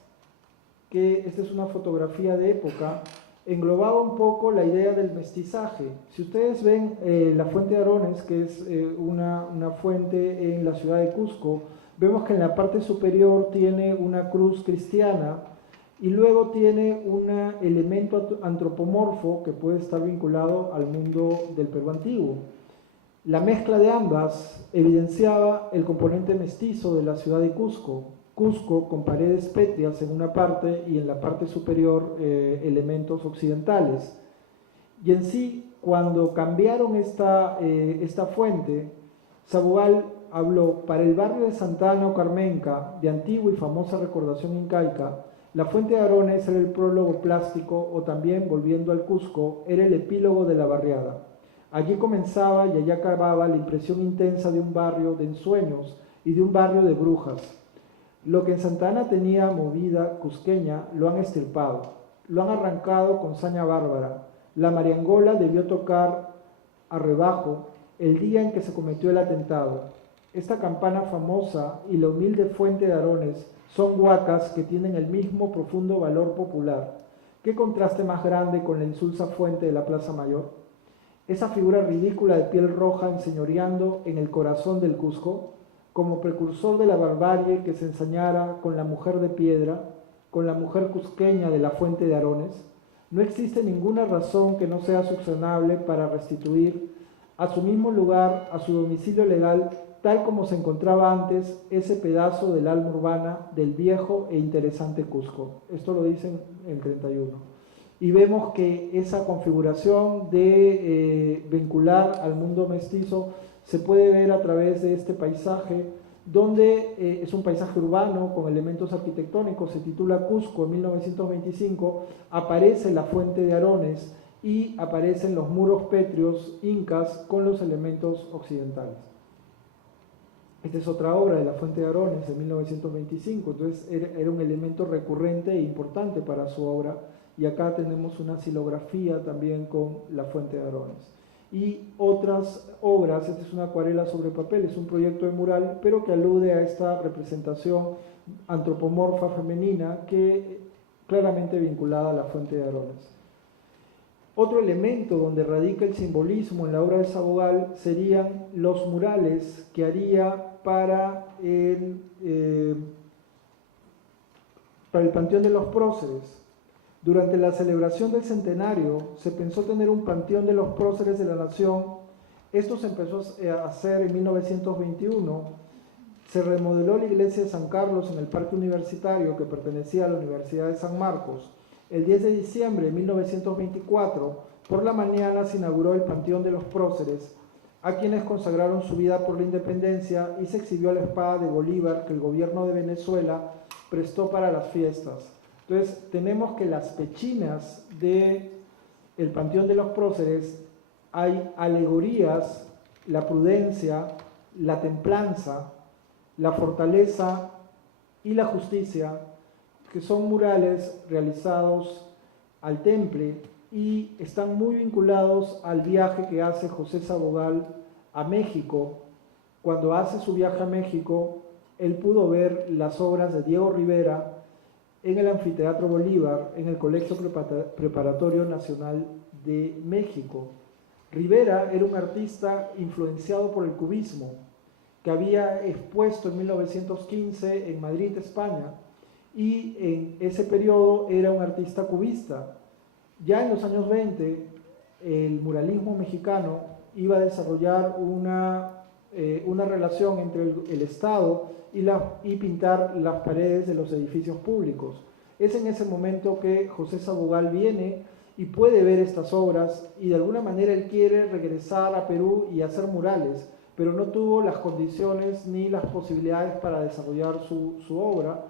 que esta es una fotografía de época, englobaba un poco la idea del mestizaje. Si ustedes ven la fuente de Arones, que es una fuente en la ciudad de Cusco, vemos que en la parte superior tiene una cruz cristiana y luego tiene un elemento antropomorfo que puede estar vinculado al mundo del Perú antiguo. La mezcla de ambas evidenciaba el componente mestizo de la ciudad de Cusco. Cusco con paredes pétreas en una parte y en la parte superior elementos occidentales. Y en sí, cuando cambiaron esta fuente, Sabugal habló para el barrio de Santa Ana o Carmenca, de antigua y famosa recordación incaica. La fuente de Arones era el prólogo plástico o también, volviendo al Cusco, era el epílogo de la barriada. Allí comenzaba y allá acababa la impresión intensa de un barrio de ensueños y de un barrio de brujas. Lo que en Santa Ana tenía movida cusqueña lo han extirpado, lo han arrancado con saña bárbara. La mariangola debió tocar a rebajo el día en que se cometió el atentado. Esta campana famosa y la humilde fuente de Arones son huacas que tienen el mismo profundo valor popular. ¿Qué contraste más grande con la insulsa fuente de la Plaza Mayor? Esa figura ridícula de piel roja enseñoreando en el corazón del Cusco, como precursor de la barbarie que se ensañara con la mujer de piedra, con la mujer cusqueña de la fuente de Arones, no existe ninguna razón que no sea subsanable para restituir a su mismo lugar, a su domicilio legal, tal como se encontraba antes ese pedazo del alma urbana del viejo e interesante Cusco. Esto lo dicen en 31. Y vemos que esa configuración de vincular al mundo mestizo se puede ver a través de este paisaje, donde es un paisaje urbano con elementos arquitectónicos, se titula Cusco en 1925, aparece la fuente de Arones y aparecen los muros pétreos incas con los elementos occidentales. Esta es otra obra de la fuente de Arones de 1925, entonces era un elemento recurrente e importante para su obra, y acá tenemos una silografía también con la fuente de Arones. Y otras obras, esta es una acuarela sobre papel, es un proyecto de mural, pero que alude a esta representación antropomorfa femenina que claramente vinculada a la fuente de Arones. Otro elemento donde radica el simbolismo en la obra de Sabugal serían los murales que haría para el Panteón de los Próceres. Durante la celebración del centenario se pensó tener un panteón de los próceres de la nación. Esto se empezó a hacer en 1921. Se remodeló la iglesia de San Carlos en el Parque Universitario, que pertenecía a la Universidad de San Marcos. El 10 de diciembre de 1924, por la mañana se inauguró el Panteón de los Próceres, a quienes consagraron su vida por la independencia, y se exhibió la espada de Bolívar que el gobierno de Venezuela prestó para las fiestas. Entonces, tenemos que las pechinas del Panteón de los Próceres hay alegorías, la prudencia, la templanza, la fortaleza y la justicia, que son murales realizados al temple y están muy vinculados al viaje que hace José Sabogal a México. Cuando hace su viaje a México, él pudo ver las obras de Diego Rivera en el Anfiteatro Bolívar, en el Colegio Preparatorio Nacional de México. Rivera era un artista influenciado por el cubismo, que había expuesto en 1915 en Madrid, España, y en ese periodo era un artista cubista. Ya en los años 20, el muralismo mexicano iba a desarrollar una relación entre el Estado y pintar las paredes de los edificios públicos. Es en ese momento que José Sabogal viene y puede ver estas obras, y de alguna manera él quiere regresar a Perú y hacer murales, pero no tuvo las condiciones ni las posibilidades para desarrollar su obra.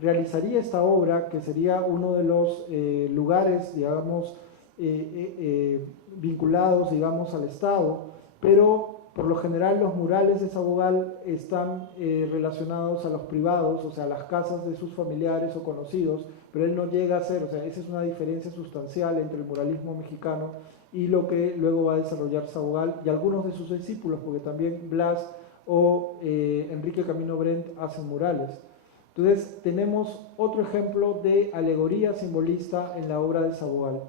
Realizaría esta obra, que sería uno de los lugares, digamos, vinculados, digamos, al Estado, pero por lo general los murales de Sabogal están relacionados a los privados, o sea, a las casas de sus familiares o conocidos, pero él no llega a ser, o sea, esa es una diferencia sustancial entre el muralismo mexicano y lo que luego va a desarrollar Sabogal y algunos de sus discípulos, porque también Blas o Enrique Camino Brent hacen murales. Entonces tenemos otro ejemplo de alegoría simbolista en la obra de Sabogal,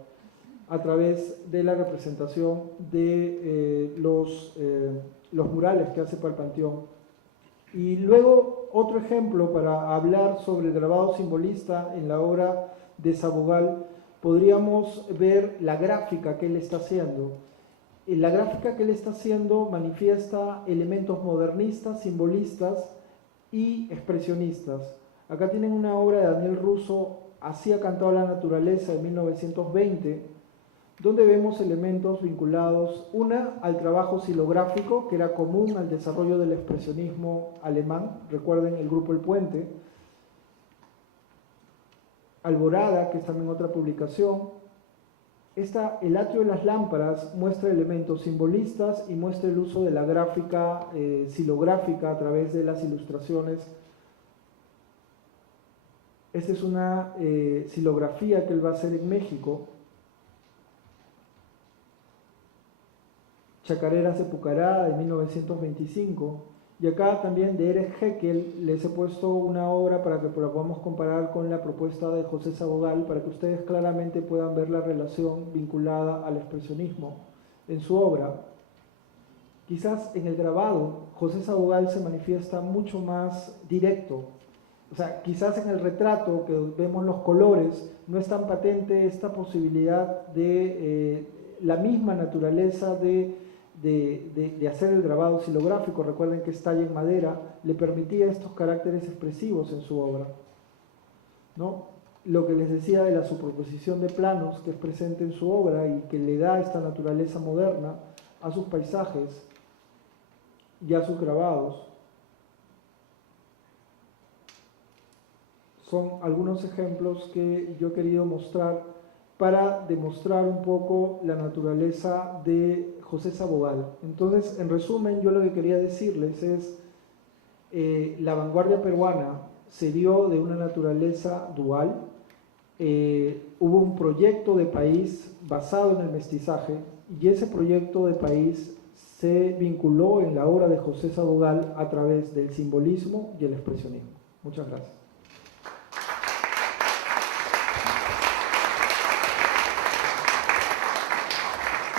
a través de la representación de los murales que hace para el Panteón. Y luego otro ejemplo para hablar sobre el grabado simbolista en la obra de Sabogal, podríamos ver la gráfica que él está haciendo. La gráfica que él está haciendo manifiesta elementos modernistas, simbolistas y expresionistas. Acá tienen una obra de Daniel Russo, Así ha cantado la naturaleza, de 1920, donde vemos elementos vinculados, una, al trabajo silográfico, que era común al desarrollo del expresionismo alemán, recuerden el grupo El Puente, Alborada, que es también otra publicación. El atrio de las lámparas muestra elementos simbolistas y muestra el uso de la gráfica silográfica a través de las ilustraciones. Esta es una silografía que él va a hacer en México. Chacareras de Pucará, de 1925. Y acá también de Erich Heckel les he puesto una obra para que la podamos comparar con la propuesta de José Sabogal, para que ustedes claramente puedan ver la relación vinculada al expresionismo en su obra. Quizás en el grabado José Sabogal se manifiesta mucho más directo. O sea, quizás en el retrato que vemos los colores no es tan patente esta posibilidad de la misma naturaleza de hacer el grabado silográfico. Recuerden que es talla en madera, le permitía estos caracteres expresivos en su obra, ¿no? Lo que les decía de la superposición de planos que es presente en su obra y que le da esta naturaleza moderna a sus paisajes y a sus grabados, son algunos ejemplos que yo he querido mostrar para demostrar un poco la naturaleza de José Sabogal. Entonces, en resumen, yo lo que quería decirles es, la vanguardia peruana se dio de una naturaleza dual. Hubo un proyecto de país basado en el mestizaje, y ese proyecto de país se vinculó en la obra de José Sabogal a través del simbolismo y el expresionismo. Muchas gracias.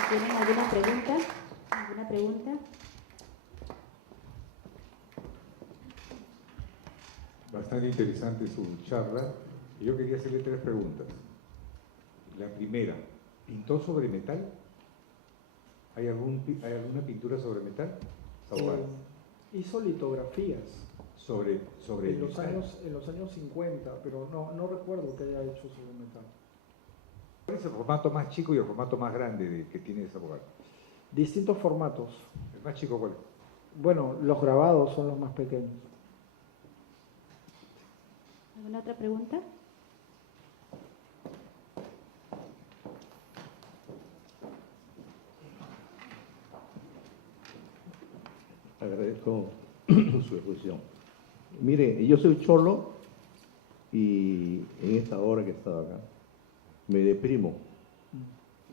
¿Tienen alguna pregunta? ¿Alguna pregunta? Bastante interesante su charla. Yo quería hacerle 3 preguntas. La primera, ¿pintó sobre metal? ¿Hay alguna pintura sobre metal? Hizo litografías sobre En los metal. años 50, pero no recuerdo que haya hecho sobre metal. ¿Cuál es el formato más chico y el formato más grande que tiene Sabogal? Distintos formatos. ¿El más chico cuál? Bueno, los grabados son los más pequeños. ¿Alguna otra pregunta? Agradezco su exposición. Mire, yo soy cholo y en esta hora que he estado acá me deprimo.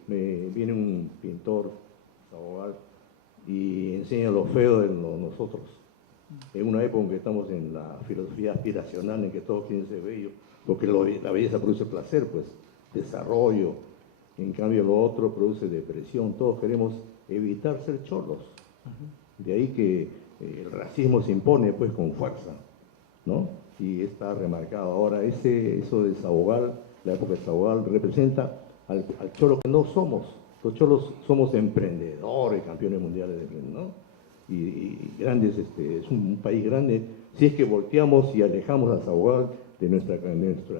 Me viene un pintor, Sabogal, y enseña lo feo de nosotros. En una época en que estamos en la filosofía aspiracional, en que todos quieren ser bellos, porque la belleza produce placer, pues, desarrollo. En cambio, lo otro produce depresión. Todos queremos evitar ser cholos. De ahí que el racismo se impone, pues, con fuerza, ¿no? Y está remarcado ahora. Eso de Sabogal, la época de Sabogal, representa al cholo que no somos. Los cholos somos emprendedores, campeones mundiales, ¿no? Y grandes, es un país grande. Si es que volteamos y alejamos a Sabogal de nuestra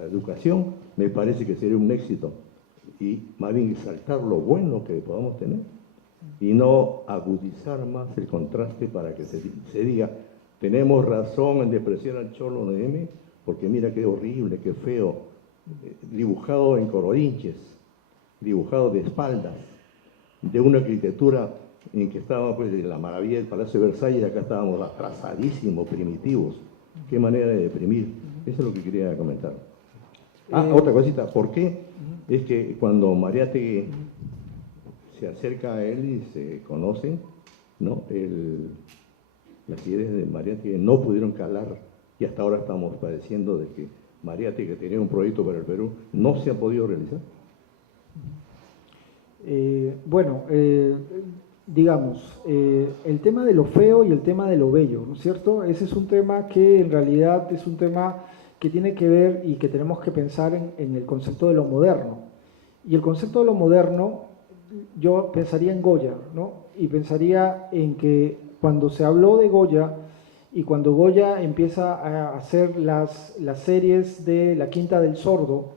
educación, me parece que sería un éxito. Y más bien exaltar lo bueno que podamos tener y no agudizar más el contraste para que se diga, tenemos razón en despreciar al cholo de M, porque mira qué horrible, qué feo, dibujado en colorinches, dibujado de espaldas, de una arquitectura en que estaba pues la maravilla del Palacio de Versalles, y acá estábamos atrasadísimos, primitivos. Qué manera de deprimir. Eso es lo que quería comentar. Otra cosita, ¿por qué? Es que cuando Mariátegui se acerca a él y se conocen, ¿no? Las ideas de Mariátegui no pudieron calar y hasta ahora estamos padeciendo de que Mariátegui, que tenía un proyecto para el Perú, no se ha podido realizar. Digamos, el tema de lo feo y el tema de lo bello, ¿no es cierto? Ese es un tema que en realidad es un tema que tiene que ver y que tenemos que pensar en el concepto de lo moderno. Y el concepto de lo moderno, yo pensaría en Goya, ¿no? Y pensaría en que cuando se habló de Goya y cuando Goya empieza a hacer las series de La Quinta del Sordo,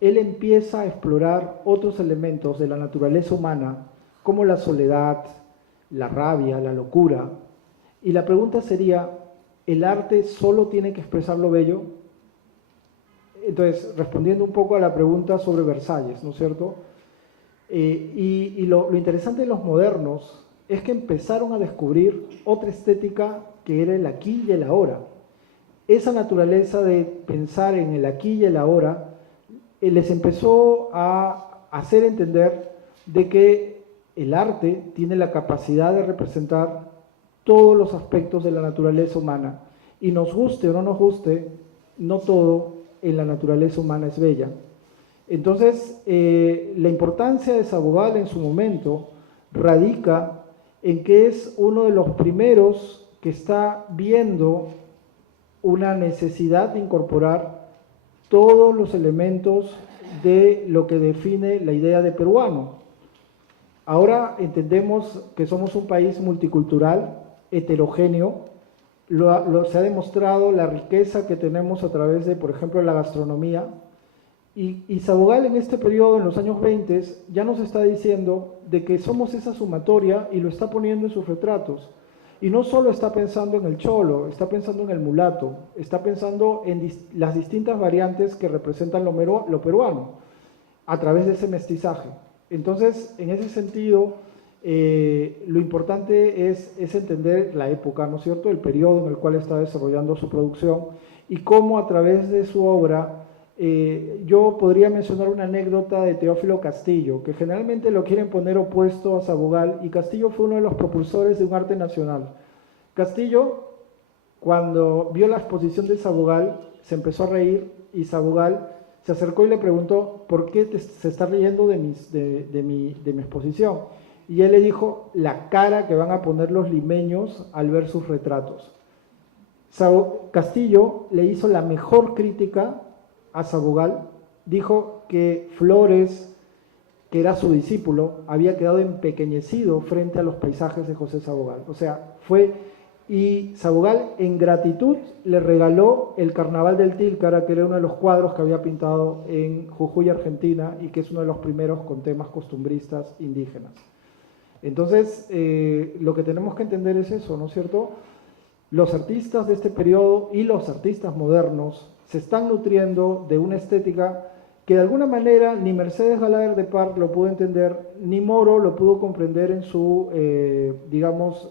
él empieza a explorar otros elementos de la naturaleza humana, como la soledad, la rabia, la locura. Y la pregunta sería, ¿el arte solo tiene que expresar lo bello? Entonces, respondiendo un poco a la pregunta sobre Versalles, ¿no es cierto? Lo interesante de los modernos es que empezaron a descubrir otra estética que era el aquí y el ahora. Esa naturaleza de pensar en el aquí y el ahora les empezó a hacer entender de que el arte tiene la capacidad de representar todos los aspectos de la naturaleza humana y nos guste o no nos guste, no todo en la naturaleza humana es bella. Entonces, la importancia de Sabogal en su momento radica en que es uno de los primeros que está viendo una necesidad de incorporar todos los elementos de lo que define la idea de peruano. Ahora entendemos que somos un país multicultural, heterogéneo. Se ha demostrado la riqueza que tenemos a través de, por ejemplo, la gastronomía. Y Sabogal en este periodo, en los años 20, ya nos está diciendo de que somos esa sumatoria y lo está poniendo en sus retratos. Y no solo está pensando en el cholo, está pensando en el mulato, está pensando en las distintas variantes que representan lo peruano a través de ese mestizaje. Entonces, en ese sentido, lo importante es entender la época, ¿no es cierto?, el periodo en el cual está desarrollando su producción y cómo a través de su obra, yo podría mencionar una anécdota de Teófilo Castillo, que generalmente lo quieren poner opuesto a Sabogal, y Castillo fue uno de los propulsores de un arte nacional. Castillo, cuando vio la exposición de Sabogal, se empezó a reír y Sabogal se acercó y le preguntó, ¿por qué se está riendo de mi exposición? Y él le dijo, la cara que van a poner los limeños al ver sus retratos. Castillo le hizo la mejor crítica a Sabogal, dijo que Flores, que era su discípulo, había quedado empequeñecido frente a los paisajes de José Sabogal. O sea, fue y Sabogal, en gratitud, le regaló el Carnaval del Tílcara, que era uno de los cuadros que había pintado en Jujuy, Argentina, y que es uno de los primeros con temas costumbristas indígenas. Entonces, lo que tenemos que entender es eso, ¿no es cierto? Los artistas de este periodo y los artistas modernos se están nutriendo de una estética que de alguna manera ni Mercedes Galaer de Par lo pudo entender, ni Moro lo pudo comprender en su, digamos,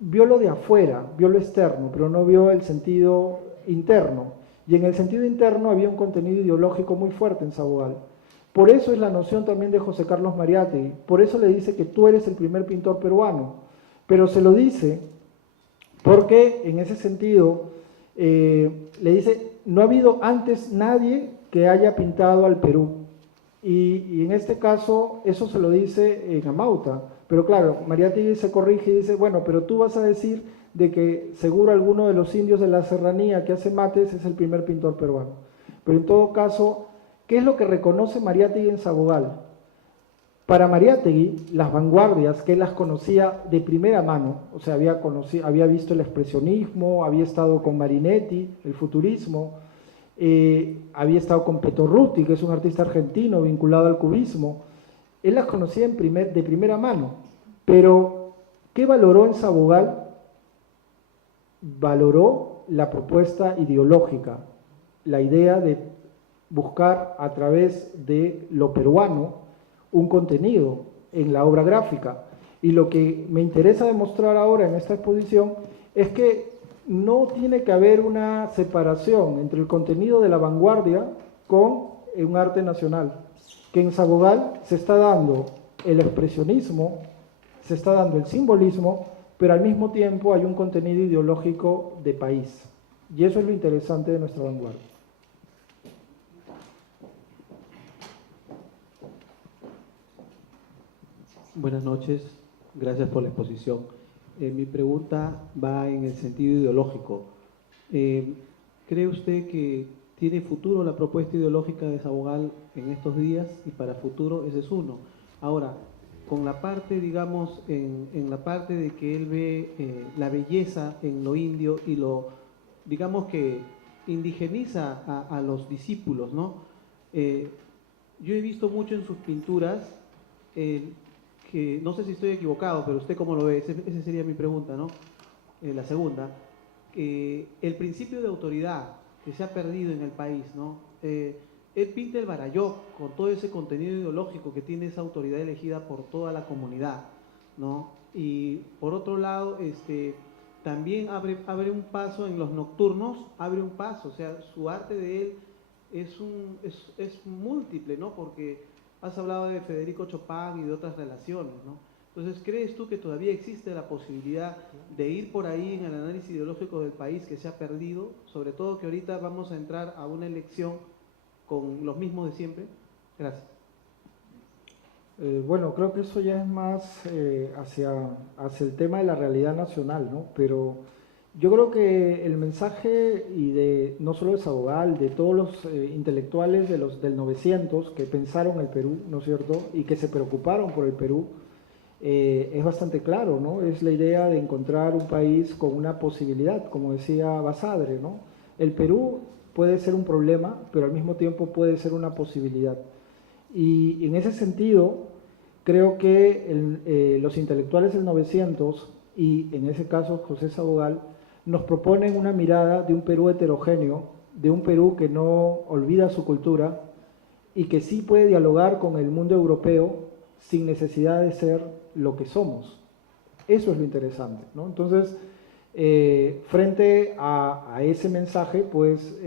vio lo de afuera, vio lo externo, pero no vio el sentido interno. Y en el sentido interno había un contenido ideológico muy fuerte en Sabogal. Por eso es la noción también de José Carlos Mariátegui, por eso le dice que tú eres el primer pintor peruano, pero se lo dice porque en ese sentido le dice, no ha habido antes nadie que haya pintado al Perú, y en este caso eso se lo dice en Amauta, pero claro, Mariátegui se corrige y dice, bueno, pero tú vas a decir de que seguro alguno de los indios de la serranía que hace mates es el primer pintor peruano, pero en todo caso, ¿qué es lo que reconoce Mariátegui en Sabogal? Para Mariátegui, las vanguardias, que él las conocía de primera mano, o sea, había visto el expresionismo, había estado con Marinetti, el futurismo, había estado con Petorruti, que es un artista argentino vinculado al cubismo, él las conocía de primera mano, pero ¿qué valoró en Sabogal? Valoró la propuesta ideológica, la idea de buscar a través de lo peruano un contenido en la obra gráfica. Y lo que me interesa demostrar ahora en esta exposición es que no tiene que haber una separación entre el contenido de la vanguardia con un arte nacional, que en Sabogal se está dando el expresionismo, se está dando el simbolismo, pero al mismo tiempo hay un contenido ideológico de país. Y eso es lo interesante de nuestra vanguardia. Buenas noches, gracias por la exposición. Mi pregunta va en el sentido ideológico. ¿Cree usted que tiene futuro la propuesta ideológica de Sabogal en estos días? Y para futuro ese es uno. Ahora, con la parte, digamos, en la parte de que él ve la belleza en lo indio y lo, digamos que indigeniza a los discípulos, ¿no? Yo he visto mucho en sus pinturas que, no sé si estoy equivocado, pero usted cómo lo ve, esa sería mi pregunta, ¿no? La segunda, el principio de autoridad que se ha perdido en el país, ¿no? Él pinta el Barayó con todo ese contenido ideológico que tiene esa autoridad elegida por toda la comunidad, ¿no? Y por otro lado, también abre un paso en los nocturnos, abre un paso, o sea, su arte de él es múltiple, ¿no? Porque has hablado de Federico Chopin y de otras relaciones, ¿no? Entonces, ¿crees tú que todavía existe la posibilidad de ir por ahí en el análisis ideológico del país que se ha perdido? Sobre todo que ahorita vamos a entrar a una elección con los mismos de siempre. Gracias. Bueno, creo que eso ya es más hacia el tema de la realidad nacional, ¿no? Pero yo creo que el mensaje, y de no solo de Sabogal, de todos los intelectuales del 900 que pensaron el Perú, ¿no es cierto?, y que se preocuparon por el Perú, es bastante claro, ¿no? Es la idea de encontrar un país con una posibilidad, como decía Basadre, ¿no? El Perú puede ser un problema, pero al mismo tiempo puede ser una posibilidad. Y en ese sentido, creo que los intelectuales del 900, y en ese caso José Sabogal, nos proponen una mirada de un Perú heterogéneo, de un Perú que no olvida su cultura y que sí puede dialogar con el mundo europeo sin necesidad de ser lo que somos. Eso es lo interesante, ¿no? Entonces, frente a ese mensaje, pues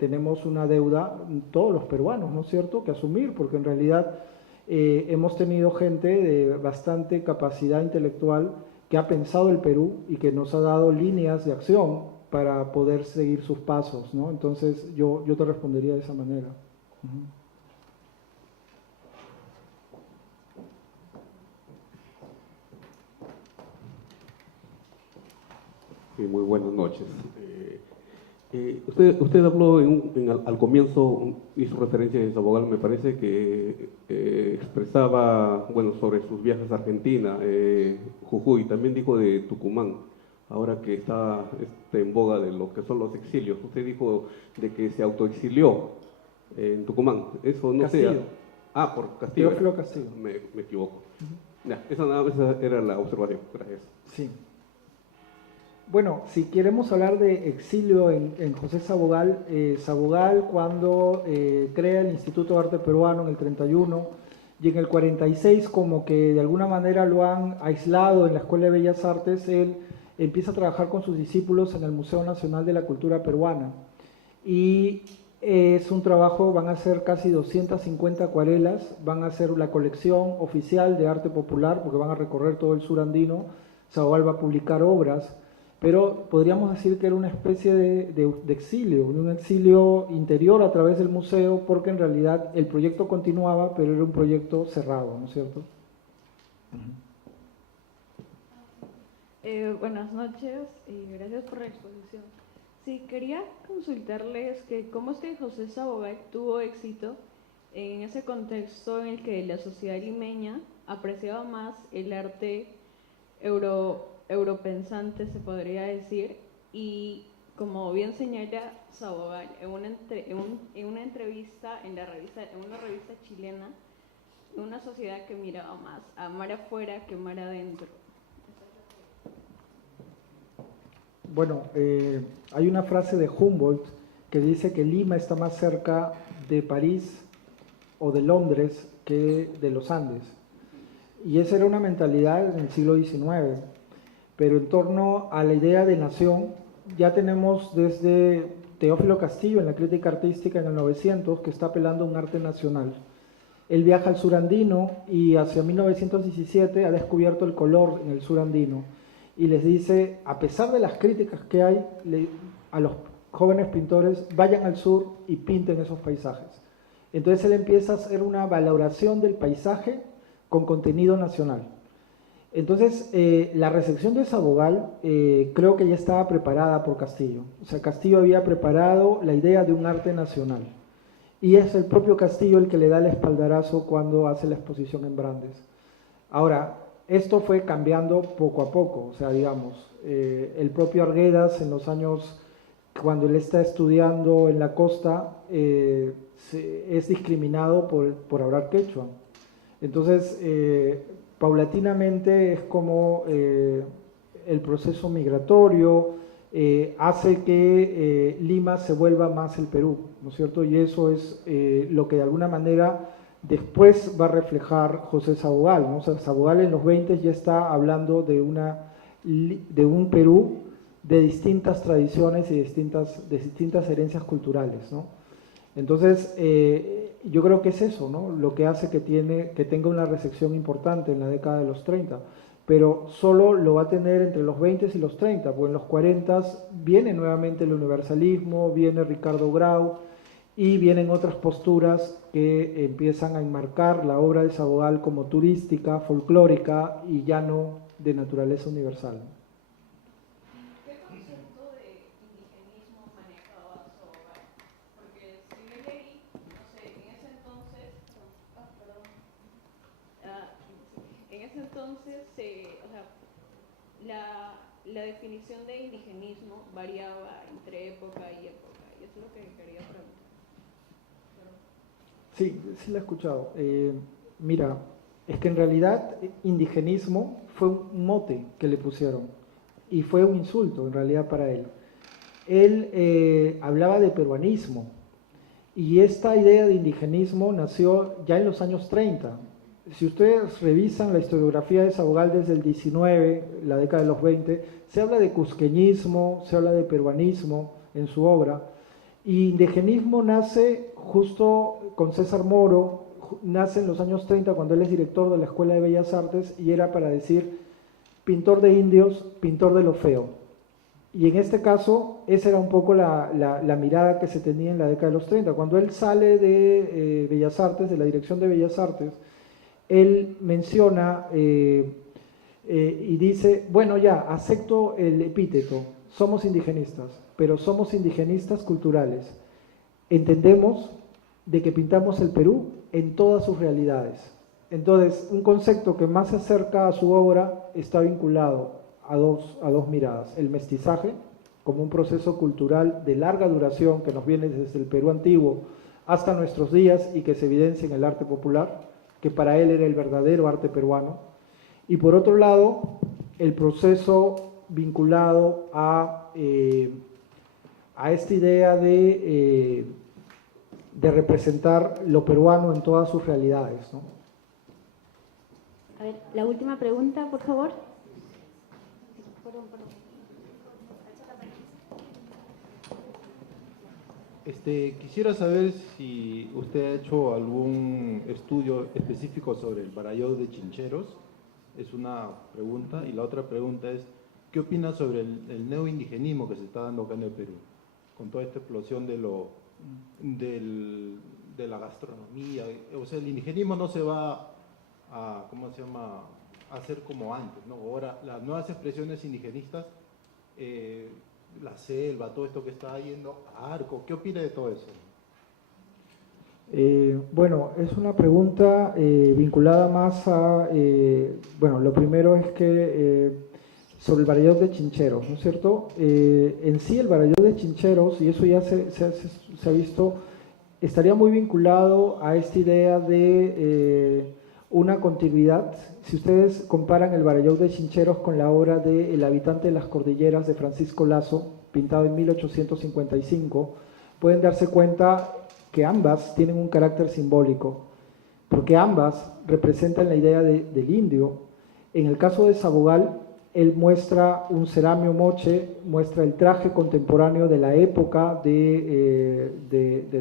tenemos una deuda todos los peruanos, ¿no es cierto?, que asumir, porque en realidad hemos tenido gente de bastante capacidad intelectual que ha pensado el Perú y que nos ha dado líneas de acción para poder seguir sus pasos, ¿no? Entonces yo te respondería de esa manera. Muy buenas noches. Usted habló al comienzo, hizo referencia en Sabogal, me parece que expresaba, bueno, sobre sus viajes a Argentina, Jujuy, también dijo de Tucumán, ahora que está en boga de lo que son los exilios. Usted dijo de que se autoexilió en Tucumán, eso no sé. Castillo. Por Castillo. Teófilo Castillo. Me equivoco. Ya, esa era la observación, gracias. Sí. Bueno, si queremos hablar de exilio en José Sabogal, Sabogal cuando crea el Instituto de Arte Peruano en el 31 y en el 46 como que de alguna manera lo han aislado en la Escuela de Bellas Artes, él empieza a trabajar con sus discípulos en el Museo Nacional de la Cultura Peruana y es un trabajo, van a ser casi 250 acuarelas, van a ser la colección oficial de arte popular porque van a recorrer todo el sur andino. Sabogal va a publicar obras, pero podríamos decir que era una especie de exilio, un exilio interior a través del museo, porque en realidad el proyecto continuaba, pero era un proyecto cerrado, ¿no es cierto? Buenas noches y gracias por la exposición. Sí, quería consultarles que cómo es que José Sabogal tuvo éxito en ese contexto en el que la sociedad limeña apreciaba más el arte europensante, se podría decir, y como bien señala Sabogal en una entrevista en una revista chilena, una sociedad que miraba más a mar afuera que mar adentro. Bueno, hay una frase de Humboldt que dice que Lima está más cerca de París o de Londres que de los Andes. Y esa era una mentalidad en el siglo XIX. Pero en torno a la idea de nación, ya tenemos desde Teófilo Castillo en la crítica artística en el 900, que está apelando a un arte nacional. Él viaja al sur andino y hacia 1917 ha descubierto el color en el sur andino. Y les dice, a pesar de las críticas que hay, a los jóvenes pintores, vayan al sur y pinten esos paisajes. Entonces él empieza a hacer una valoración del paisaje con contenido nacional. Entonces, la recepción de Sabogal creo que ya estaba preparada por Castillo. O sea, Castillo había preparado la idea de un arte nacional. Y es el propio Castillo el que le da el espaldarazo cuando hace la exposición en Brandes. Ahora, esto fue cambiando poco a poco. O sea, digamos, el propio Arguedas en los años, cuando él está estudiando en la costa, es discriminado por hablar quechua. Entonces, paulatinamente es como el proceso migratorio hace que Lima se vuelva más el Perú, ¿no es cierto? Y eso es lo que de alguna manera después va a reflejar José Sabogal, ¿no? O sea, Sabogal en los 20 ya está hablando de un Perú de distintas tradiciones y de distintas herencias culturales, ¿no? Entonces, yo creo que es eso, ¿no? Lo que hace que tenga una recepción importante en la década de los 30, pero solo lo va a tener entre los 20 y los 30, porque en los 40 viene nuevamente el universalismo, viene Ricardo Grau y vienen otras posturas que empiezan a enmarcar la obra de Sabogal como turística, folclórica y ya no de naturaleza universal. Entonces, la definición de indigenismo variaba entre época y época, y eso es lo que quería preguntar. Sí, sí lo he escuchado. Mira, es que en realidad indigenismo fue un mote que le pusieron y fue un insulto en realidad para él. Él hablaba de peruanismo y esta idea de indigenismo nació ya en los años 30. Si ustedes revisan la historiografía de Sabogal desde el 19, la década de los 20, se habla de cusqueñismo, se habla de peruanismo en su obra, y indigenismo nace justo con César Moro, nace en los años 30 cuando él es director de la Escuela de Bellas Artes y era para decir pintor de indios, pintor de lo feo. Y en este caso, esa era un poco la mirada que se tenía en la década de los 30. Cuando él sale de Bellas Artes, de la dirección de Bellas Artes, él menciona y dice, bueno ya, acepto el epíteto, somos indigenistas, pero somos indigenistas culturales. Entendemos de que pintamos el Perú en todas sus realidades. Entonces, un concepto que más se acerca a su obra está vinculado a dos miradas. El mestizaje, como un proceso cultural de larga duración que nos viene desde el Perú antiguo hasta nuestros días y que se evidencia en el arte popular, que para él era el verdadero arte peruano. Y por otro lado, el proceso vinculado a esta idea de representar lo peruano en todas sus realidades, ¿no? A ver, la última pregunta, por favor. Quisiera saber si usted ha hecho algún estudio específico sobre el Barayó de Chincheros. Es una pregunta. Y la otra pregunta es, ¿qué opina sobre el neoindigenismo que se está dando acá en el Perú? Con toda esta explosión de la gastronomía. O sea, el indigenismo no se va a, ¿cómo se llama?, a hacer como antes, ¿no? Ahora, las nuevas expresiones indigenistas, la selva, todo esto que está yendo a Arco, ¿qué opina de todo eso? Bueno, es una pregunta vinculada más a, bueno, lo primero es que sobre el Barayó de Chincheros, ¿no es cierto? En sí el Barayó de Chincheros, y eso ya se ha visto, estaría muy vinculado a esta idea de una continuidad. Si ustedes comparan el Barayó de Chincheros con la obra de El habitante de las cordilleras de Francisco Lazo, pintado en 1855, pueden darse cuenta que ambas tienen un carácter simbólico, porque ambas representan la idea del indio. En el caso de Sabogal, él muestra un ceramio moche, muestra el traje contemporáneo de la época de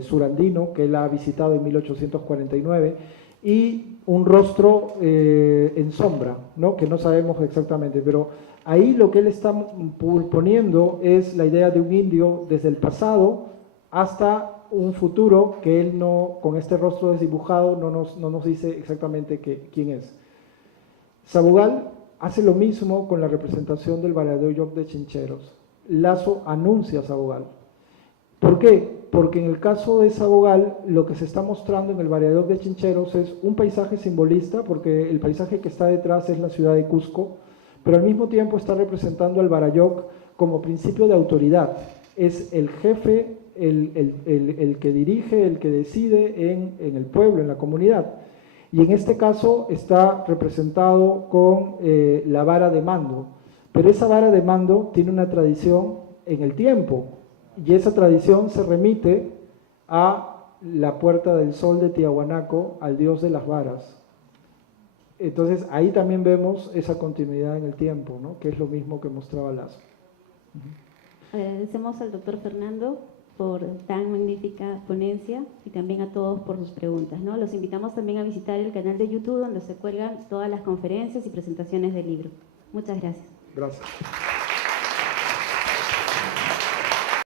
Surandino, que él ha visitado en 1849, y un rostro en sombra, ¿no?, que no sabemos exactamente, pero ahí lo que él está poniendo es la idea de un indio desde el pasado hasta un futuro que él no, con este rostro desdibujado, no nos dice exactamente quién es. Sabogal hace lo mismo con la representación del Barayó de Chincheros. Lazo anuncia a Sabogal. ¿Por qué? Porque en el caso de Sabogal, lo que se está mostrando en el Barayó de Chincheros es un paisaje simbolista, porque el paisaje que está detrás es la ciudad de Cusco, pero al mismo tiempo está representando al Barayó como principio de autoridad. Es el jefe, el que dirige, el que decide en el pueblo, en la comunidad. Y en este caso está representado con la vara de mando, pero esa vara de mando tiene una tradición en el tiempo, y esa tradición se remite a la Puerta del Sol de Tiahuanaco, al dios de las varas. Entonces ahí también vemos esa continuidad en el tiempo, ¿no?, que es lo mismo que mostraba Lazo. Agradecemos al doctor Fernando por tan magnífica ponencia y también a todos por sus preguntas, ¿no? Los invitamos también a visitar el canal de YouTube donde se cuelgan todas las conferencias y presentaciones del libro. Muchas gracias. Gracias.